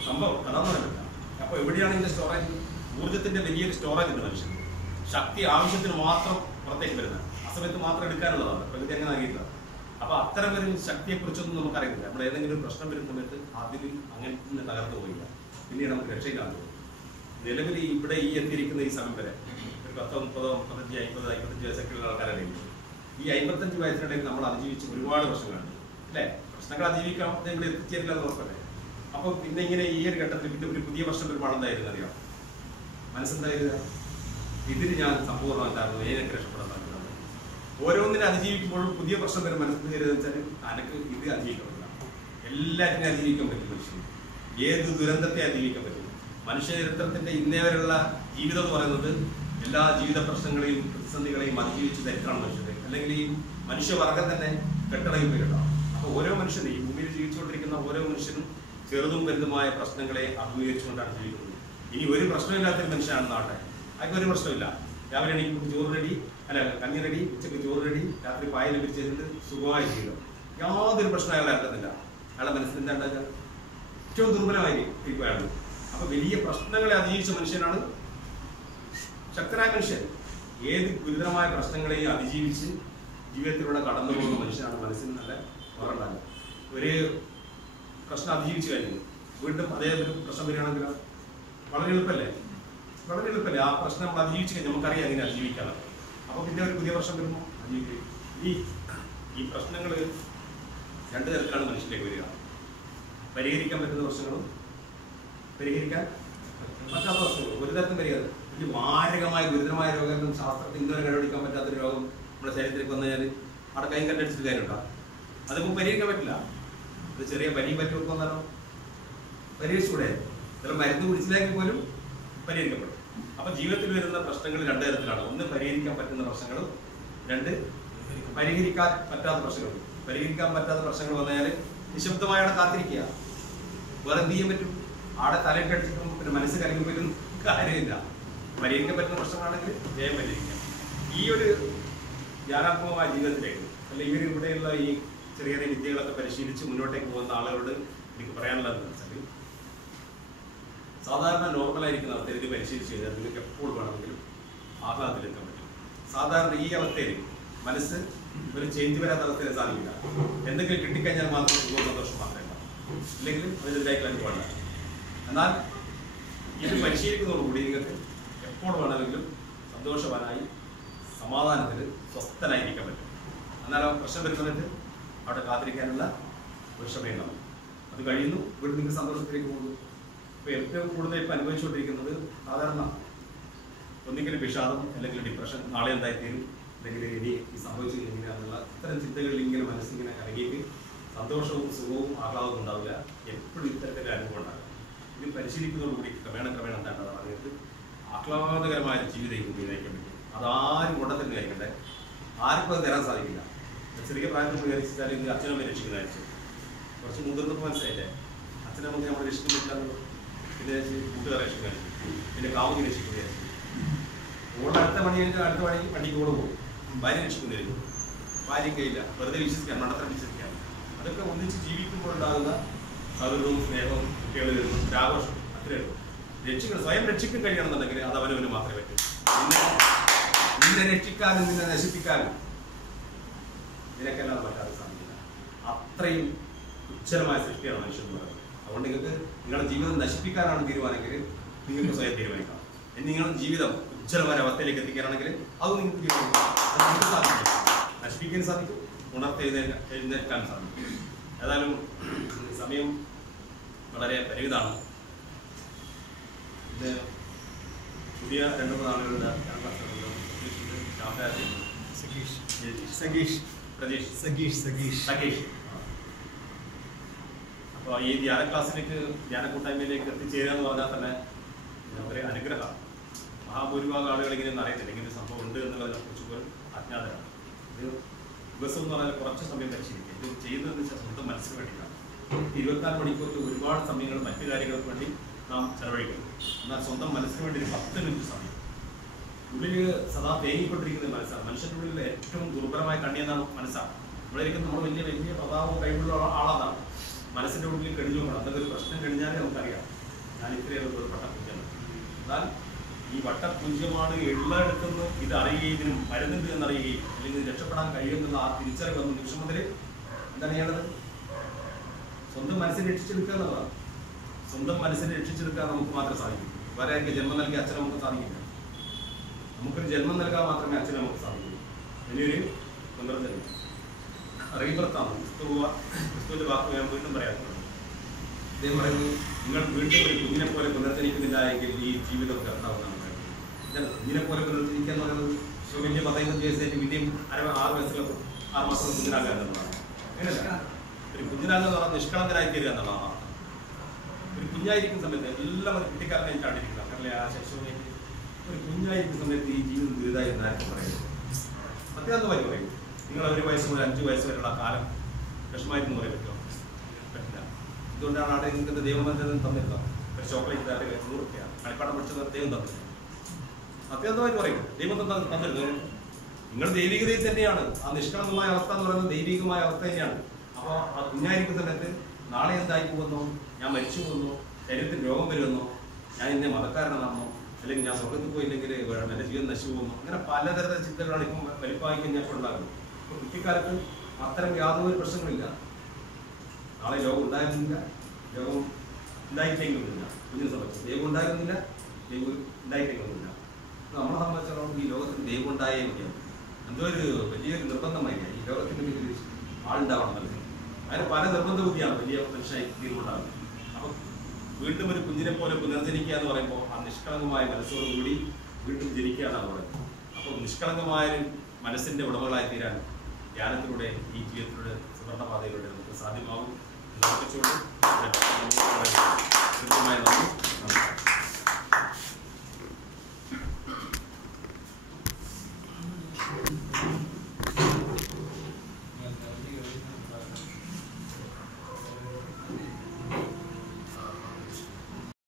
സംഭവം കഥന്ന് പറ്റില്ല. അപ്പൊ എവിടെയാണ് ഇതിന്റെ സ്റ്റോറേജ്? ഊർജ്ജത്തിന്റെ വലിയൊരു സ്റ്റോറേജ് ഉണ്ട് മനുഷ്യന്. ശക്തി ആവശ്യത്തിന് മാത്രം പുറത്തേക്ക് വരുന്നത്, ആ സമയത്ത് മാത്രം എടുക്കാനുള്ളതാണ്. പ്രകൃതി അങ്ങനെ നൽകിയില്ല. അപ്പൊ അത്തരം ഒരു ശക്തിയെ കുറിച്ചൊന്നും നമുക്കറിയില്ല. നമ്മൾ ഏതെങ്കിലും ഒരു പ്രശ്നം വരുന്ന സമയത്ത് അതിൽ അങ്ങനെ തകർന്നു പോയില്ല. പിന്നീട് നമുക്ക് രക്ഷയില്ലാതെ പോകും. നിലവിൽ ഇവിടെ ഈ എത്തിയിരിക്കുന്ന ഈ സമയം വരെ ഒരു 10, 30, 35, 50, 55 വയസ്സൊക്കെയുള്ള ആൾക്കാരല്ലേ. ഈ 55 വയസ്സിനിടയിൽ നമ്മൾ അതിജീവിച്ച് ഒരുപാട് പ്രശ്നങ്ങളുണ്ട് അല്ലേ? പ്രശ്നങ്ങൾ അതിജീവിക്കാൻ ഇവിടെ എത്തിച്ചേരില്ല എന്ന് ഉറപ്പല്ലേ? അപ്പൊ പിന്നെ ഇങ്ങനെ ഈ ഒരു ഘട്ടത്തിൽ പിന്നെ ഒരു പുതിയ പ്രശ്നം ഒരുപാട് എന്തായിരുന്നു അറിയാം? മനസ്സെന്തായിരുന്നു? ഇതിന് ഞാൻ സമ്പൂർണ്ണമായിട്ടായിരുന്നു ഏതൊക്കെ രക്ഷപ്പെടാൻ സാധിക്കുന്നത്. ഓരോന്നിനെ അതിജീവിക്കുമ്പോഴും പുതിയ പ്രശ്നം വരും മനസ്സിൽ കരുതെന്ന് വെച്ചാൽ അനക്ക് ഇത് അതിജീവിക്കാൻ പറ്റില്ല. എല്ലാറ്റിനും അതിജീവിക്കാൻ പറ്റും മനുഷ്യന്. ഏത് ദുരന്തത്തെ അതിജീവിക്കാൻ പറ്റും. മനുഷ്യ ചരിത്രത്തിന്റെ ഇന്നേ വരെയുള്ള ജീവിതം എന്ന് പറയുന്നത് എല്ലാ ജീവിത പ്രശ്നങ്ങളെയും പ്രതിസന്ധികളെയും അതിജീവിച്ച് തെറ്റാണ് മനുഷ്യരെ. അല്ലെങ്കിൽ ഈ മനുഷ്യവർഗം തന്നെ കെട്ടടങ്ങി പോയിട്ടാണ്. അപ്പൊ ഓരോ മനുഷ്യനും ഈ ഭൂമിയിൽ ജീവിച്ചുകൊണ്ടിരിക്കുന്ന ഓരോ മനുഷ്യനും ചെറുതും വലുതുമായ പ്രശ്നങ്ങളെ അഭിമുഖീകരിച്ചുകൊണ്ടാണ് ജീവിക്കുന്നത്. ഇനി ഒരു പ്രശ്നമില്ലാത്തൊരു മനുഷ്യനാണ് നാട്ടെ. അതൊക്കെ ഒരു പ്രശ്നമില്ല. രാവിലെ എണീക്ക് ചോറ് റെഡി, അല്ല കഞ്ഞി റെഡി, ഉച്ചക്ക് ചോറ് റെഡി, രാത്രി പായൽ പിരിച്ചിട്ട് സുഖമായി ജീവിതം. യാതൊരു പ്രശ്നം അയാളെ അകത്തുന്നില്ല. അയാളുടെ മനസ്സിൽ എന്താ ഉണ്ടാക്കുക? ഏറ്റവും ദുർബലമായി ഇരിക്കും അയാൾ. അപ്പൊ വലിയ പ്രശ്നങ്ങളെ അതിജീവിച്ച മനുഷ്യനാണ് ശക്തനായ മനുഷ്യൻ. ഏത് ഗുരുതരമായ പ്രശ്നങ്ങളെയും അതിജീവിച്ച് ജീവിതത്തിലൂടെ കടന്നു പോകുന്ന മനുഷ്യനാണ് മനസ്സിന് നല്ല ഓർമ്മ. ഒരു പ്രശ്നം അതിജീവിച്ചു കഴിഞ്ഞു വീണ്ടും അതേ ഒരു പ്രശ്നം വരികയാണെങ്കിലോ വളരെ എളുപ്പമല്ലേ? വളരെ എളുപ്പമല്ലേ? ആ പ്രശ്നം നമ്മൾ അതിജീവിച്ചു കഴിഞ്ഞാൽ നമുക്കറിയാം എങ്ങനെ അതിജീവിക്കാതെ. അപ്പൊ പിന്നെ ഒരു പുതിയ പ്രശ്നം വരുമ്പോൾ അതിജീവിക്കും. ഈ പ്രശ്നങ്ങൾ 2 തരത്തിലാണ് മനുഷ്യരിലേക്ക് വരിക. പരിഹരിക്കാൻ പറ്റുന്ന പ്രശ്നങ്ങളും പരിഹരിക്കാൻ പറ്റാത്ത പ്രശ്നങ്ങളും. ഒരു തരത്തിൽ പരിഹാരം വലിയ മാരകമായ ഗുരുതരമായ രോഗം ശാസ്ത്രത്തിൽ ഇന്നുവരെ കണ്ടുപിടിക്കാൻ പറ്റാത്തൊരു രോഗം നമ്മുടെ ശരീരത്തിലേക്ക് വന്നു കഴിഞ്ഞാൽ അവിടെ കൈ കണ്ടടിച്ചിട്ട് കാര്യമുണ്ടോ? അതിപ്പോൾ പരിഹരിക്കാൻ പറ്റില്ല. അത് ചെറിയ പനിയും പറ്റി കൊടുക്കുന്നാലോ പരിഹരിച്ചുകൂടെ? ചില മരുന്ന് കുടിച്ചില്ലെങ്കിൽ പോലും പരിഹരിക്കപ്പെടും. അപ്പൊ ജീവിതത്തിൽ വരുന്ന പ്രശ്നങ്ങൾ 2 തരത്തിലാണ്. ഒന്ന് പരിഹരിക്കാൻ പറ്റുന്ന പ്രശ്നങ്ങളും, 2 പരിഹരിക്കാൻ പറ്റാത്ത പ്രശ്നങ്ങളും. പരിഹരിക്കാൻ പറ്റാത്ത പ്രശ്നങ്ങൾ വന്നാൽ നിശബ്ദമായി അവിടെ കാത്തിരിക്കുക. വേറെ എന്ത് ചെയ്യാൻ പറ്റും? അവിടെ തലയിട്ട് അടിച്ചിട്ടും പിന്നെ മനസ്സ് കലങ്ങി പറ്റുന്ന കാര്യമില്ല. പരിഹരിക്കാൻ പറ്റുന്ന പ്രശ്നങ്ങളാണെങ്കിൽ വേഗം പരിഹരിക്കാം. ഈ ഒരു ധ്യാനാത്മകമായ ജീവിതത്തിലേക്ക് അല്ലെങ്കിൽ ഇവിടെയുള്ള ഈ ചെറിയ ചെറിയ വിദ്യകളൊക്കെ പരിശീലിച്ച് മുന്നോട്ടേക്ക് പോകുന്ന ആളുകളോട് എനിക്ക് പറയാനുള്ളതെന്ന് വെച്ചാൽ, സാധാരണ നോർമലായിരിക്കുന്ന അവസ്ഥയിൽ ഇത് പരിശീലിച്ച് കഴിഞ്ഞാൽ നിങ്ങൾക്ക് എപ്പോൾ വേണമെങ്കിലും ആഹ്ലാദത്തിലെത്താൻ പറ്റും. സാധാരണ ഈ അവസ്ഥയിൽ മനസ്സ് ഒരു ചേഞ്ച് വരാത്ത അവസ്ഥയിൽ സാധിക്കില്ല. എന്തെങ്കിലും കിട്ടിക്കഴിഞ്ഞാൽ മാത്രം സുഖവും സന്തോഷം മാത്രമേ ഉണ്ടാവും. ഇല്ലെങ്കിൽ അതിനെതിരായിട്ട് അനുഭവമാണ്. എന്നാൽ ഇത് പരിശീലിക്കുന്നതോടുകൂടി നിങ്ങൾക്ക് എപ്പോൾ വേണമെങ്കിലും സന്തോഷവാനായി സമാധാനത്തിൽ സ്വസ്ഥനായിരിക്കാൻ പറ്റും. എന്നാലും പ്രശ്നം വരുന്നതിന് അവിടെ കാത്തിരിക്കാനുള്ള ഒരു ക്ഷമയുണ്ടാവും. അത് കഴിയുന്നു, വീണ്ടും നിങ്ങൾ സന്തോഷത്തിലേക്ക് പോകുന്നു. ഇപ്പൊ ഏറ്റവും കൂടുതൽ ഇപ്പൊ അനുഭവിച്ചുകൊണ്ടിരിക്കുന്നത് സാധാരണ ഒന്നിക്കലും വിഷാദം അല്ലെങ്കിൽ ഡിപ്രഷൻ, നാളെ എന്തായിത്തീരും, അല്ലെങ്കിൽ ഇനി ഈ സംഭവിച്ചു എങ്ങനെയാണെന്നുള്ള ഇത്തരം ചിന്തകളിൽ ഇങ്ങനെ മനസ്സിങ്ങനെ കലങ്ങിയിട്ട് സന്തോഷവും സുഖവും ആഹ്ലാദവും ഉണ്ടാവില്ല. എപ്പോഴും ഇത്തരത്തിൻ്റെ അനുഭവം ഉണ്ടാകും. ഇത് പരിശീലിക്കുന്നതോടുകൂടി ക്രമേണ എന്താണ് നിങ്ങൾക്ക് ആഹ്ലാദകരമായ ജീവിതം നയിക്കാൻ പറ്റും. അതാരും കൊണ്ടത്തിന് കഴിക്കട്ടെ, ആർക്കും അത് തരാൻ സാധിക്കില്ല. ചെറിയ പ്രായത്തിൽ വിചാരിച്ചാൽ ഇത് അച്ഛനമ്മയെ രക്ഷിക്കുന്നതായിരിക്കും. കുറച്ച് മുതിർന്നപ്പോൾ മനസ്സിലായില്ലേ, അച്ഛനമ്മക്ക് നമ്മൾ രക്ഷിക്കാൻ പറ്റില്ല. പിന്നെ കൂട്ടുകാരെ രക്ഷിക്കാൻ, പിന്നെ കാമുകി രക്ഷിക്കുന്നതായിരിക്കും. ഓടെ അടുത്ത വണ്ടിക്ക് കൂടെ പോകും. ഭാര്യ രക്ഷിക്കുന്നതായിരിക്കും. ഭാര്യയും കഴിയില്ല, വെറുതെ വിശ്വസിക്കാൻ, മണ്ടത്തരം വിശ്വസിക്കാൻ. അതൊക്കെ ഒന്നിച്ച് ജീവിക്കുമ്പോഴുണ്ടാകുന്ന സൗഹൃദവും സ്നേഹവും കുട്ടികൾ വരുന്നു, ഒരാഘോഷം. അത്രയുള്ളൂ. സ്വയം രക്ഷിക്കാൻ കഴിയണമെന്നുണ്ടെങ്കിൽ അത് അവനവന് മാത്രമേ പറ്റൂ. നിന്നെ രക്ഷിക്കാനും നിന്നെ നശിപ്പിക്കാനും നിനക്കെല്ലാം പറ്റാതെ സാധിക്കില്ല. അത്രയും ഉജ്ജ്വലമായ സൃഷ്ടിയാണ് മനുഷ്യൻ എന്ന് പറയുന്നത്. അതുകൊണ്ട് നിങ്ങൾക്ക് നിങ്ങളുടെ ജീവിതം നശിപ്പിക്കാനാണ് തീരുമാനമെങ്കിൽ നിങ്ങൾക്ക് സ്വയം തീരുമാനിക്കാം. ഇനി നിങ്ങളുടെ ജീവിതം ഉജ്ജ്വലമായ അവസ്ഥയിലേക്ക് എത്തിക്കാനാണെങ്കിൽ അത് നിങ്ങൾക്ക് തീരുമാനിക്കാം. സാധിക്കും, നശിപ്പിക്കാൻ സാധിക്കും, എഴുന്നേൽക്കാൻ സാധിക്കും. ഏതായാലും സമയം വളരെ പരിമിതമാണ്. ഇത് പുതിയ 2-3 ആളുകളുടെ സഗീഷ്. അപ്പോൾ ഈ ധ്യാന ക്ലാസ്സിലേക്ക്, ധ്യാന കൂട്ടായ്മയിലേക്ക് എത്തിച്ചേരുക എന്ന് പറഞ്ഞാൽ തന്നെ ഒരു അനുഗ്രഹമാണ്. മഹാഭൂരിഭാഗം ആളുകൾ ഇങ്ങനെയൊന്നും അറിയത്തില്ല, ഇങ്ങനെ ഒരു സംഭവം ഉണ്ട് എന്നുള്ളതിനെ കുറിച്ച് പോലും അജ്ഞാതരാണ്. ഇത് ദിവസം എന്ന് പറഞ്ഞാൽ കുറച്ച് സമയം പരിശീലിക്കുക. ഇത് ചെയ്യുന്നതെന്ന് വെച്ചാൽ സ്വന്തം മനസ്സിന് വേണ്ടിയിട്ടാണ്. 24 മണിക്കൂറിൽ ഒരുപാട് സമയങ്ങൾ മറ്റു കാര്യങ്ങൾക്ക് വേണ്ടി നാം ചെലവഴിക്കുന്നു. എന്നാൽ സ്വന്തം മനസ്സിന് വേണ്ടി ഒരു 10 മിനിറ്റ് സമയം. ഉള്ളിൽ സദാ തേങ്ങിക്കൊണ്ടിരിക്കുന്ന മനസ്സാണ്. മനുഷ്യൻ്റെ ഉള്ളിൽ ഏറ്റവും ദുർബലമായ കണ്ണിയെന്നാണ് മനസ്സാണ്. നമ്മളൊരിക്കലും നമ്മൾ വലിയ പ്രതാപവും കഴിവുള്ള ആളാണ്. മനസ്സിൻ്റെ ഉള്ളിൽ കഴിഞ്ഞു പോകണം. അതൊക്കെ ഒരു പ്രശ്നം കഴിഞ്ഞാലേ നമുക്കറിയാം ഞാൻ ഇത്രയും ഒരു വട്ടപൂജ്യമാണ്. എന്നാൽ ഈ വട്ടപൂജ്യമാണ് എല്ലായിടത്തുനിന്ന് ഇത് അറിയുകയും ഇതിനും മരുന്നുണ്ട് എന്നറിയുകയും അല്ലെങ്കിൽ ഇത് രക്ഷപ്പെടാൻ കഴിയുമെന്നുള്ള ആ തിരിച്ചറിവ് വന്ന നിമിഷം മുതൽ എന്താണ് ചെയ്യേണ്ടത്? സ്വന്തം മനസ്സിനെ രക്ഷിച്ചെടുക്കുക എന്നുള്ളതാണ്. സ്വന്തം മനസ്സിനെ രക്ഷിച്ചെടുക്കാൻ നമുക്ക് മാത്രമേ സാധിക്കൂ. വേറെ ആർക്ക് ജന്മം നൽകിയ അച്ഛൻ നമുക്ക് സാധിക്കില്ല. നമുക്കൊരു ജന്മം നൽകാൻ മാത്രമേ അച്ഛൻ നമുക്ക് സാധിക്കൂ. ഇനിയൊരു പുനർജന്മം റീബർത്താണ്. ക്രിസ്തുവിന്റെ വാക്ക് ഞാൻ വീണ്ടും പറയാറുണ്ട്. അദ്ദേഹം പറയുന്നത്, നിങ്ങൾ വീണ്ടും ഒരു കുഞ്ഞിനെ പോലെ പുനർജനിക്കുന്നില്ല എങ്കിൽ ഈ ജീവിതം കർത്താവുന്നതാണ്. കുഞ്ഞിനെ പോലെ പുനർജനിക്കുക എന്ന് പറയുന്നത് വലിയ 15 വയസ്സായിട്ട് പിന്നെയും 6 വയസ്സിലോ 6 മാസം കുഞ്ഞിനാകുക എന്നുള്ളതാണ്. അങ്ങനെയല്ല, ഒരു കുഞ്ഞിനാകുക എന്ന് പറഞ്ഞാൽ നിഷ്കളങ്കരായി തീരുക എന്നുള്ളതാണ്. ഒരു കുഞ്ഞായിരിക്കുന്ന സമയത്ത് എല്ലാവരും കുട്ടിക്കാരനെ കണ്ടിരിക്കുക. കാരണം ആ ശേഷവും ഒരു കുഞ്ഞായിരിക്കുന്ന സമയത്ത് ഈ ജീവിതം ദുരിതമായി എന്നായിരിക്കും പറയുന്നത്. സത്യാന്തമായി പറയും. നിങ്ങൾ 1 വയസ്സ് മുതൽ 5 വയസ്സ് വരെയുള്ള കാലം വിഷമായിരുന്നു പറയാൻ പറ്റുമോ? പറ്റില്ല. ഇതുകൊണ്ടാണ് അവിടെ നിങ്ങൾക്ക് ദൈവമന്ത്രം തന്നിരുന്നത്. ഒരു ചോക്ലേറ്റ് തരാതെ 100 രൂപയാണ് കളിപ്പാടം പഠിച്ചത് ദൈവം തന്നില്ല. സത്യാന്തമായിട്ട് പറയും, ദൈവം തന്നിരുന്നത്. നിങ്ങൾ ദൈവികതയിൽ തന്നെയാണ്. ആ നിഷ്കളങ്കമായ അവസ്ഥ എന്ന് പറയുന്നത് ദൈവികമായ അവസ്ഥ തന്നെയാണ്. അപ്പോൾ ആ കുഞ്ഞായിരിക്കുന്ന സമയത്ത് നാളെ എന്തായി പോകുന്നോ, ഞാൻ മരിച്ചു പോകുന്നോ, ശരീരത്തിൽ രോഗം വരുമെന്നോ, ഞാൻ ഇന്നെ മതക്കാരനാണെന്നോ, അല്ലെങ്കിൽ ഞാൻ സ്വർഗത്തിൽ പോയില്ലെങ്കിൽ എൻ്റെ ജീവിതം നശിച്ചു പോകുന്നു, അങ്ങനെ പലതരത്തിലുള്ള ചിന്തകളാണ് ഇപ്പം വലിപ്പമായി കഴിഞ്ഞപ്പോൾ ഉണ്ടാകുന്നത്. ഇപ്പോൾ കുട്ടിക്കാലത്ത് അത്തരം യാതൊരു പ്രശ്നങ്ങളില്ല. നാളെ രോഗം ഉണ്ടായിരുന്നില്ല, രോഗം ഉണ്ടായിട്ടെങ്കിലൊന്നുമില്ല. കുഞ്ഞിനെ സംബന്ധിച്ച് ദൈവം ഉണ്ടായിരുന്നില്ല, ദൈവം ഉണ്ടായിട്ടെങ്കിലൊന്നുമില്ല. നമ്മളെ സംബന്ധിച്ചിടത്തോളം ഈ ലോകത്തിന് ദൈവം ഉണ്ടായേ മതിയാണ്. എന്തോ ഒരു വലിയൊരു നിർബന്ധമായില്ല ഈ ലോകത്തിന് വലിയ ആളുണ്ടാവണം നൽകുന്നത്. അതിന് പല നിർബന്ധ ബുദ്ധിയാണ് വലിയ മനുഷ്യനായി തീരുമാനമുണ്ടാകുന്നത്. അപ്പം വീണ്ടും ഒരു കുഞ്ഞിനെ പോലെ പുനർജനിക്കുക എന്ന് പറയുമ്പോൾ ആ നിഷ്കളങ്കമായ മനസ്സോടുകൂടി വീണ്ടും ജനിക്കുക എന്നാണ് പറയുന്നത്. അപ്പോൾ നിഷ്കളങ്കമായ മനസ്സിൻ്റെ ഉടമകളായി തീരാൻ ധ്യാനത്തിലൂടെ, ഈ ജീവിതത്തിലൂടെ, സുവർണ്ണ പാതയിലൂടെ നമുക്ക് സാധ്യമാകും എന്ന്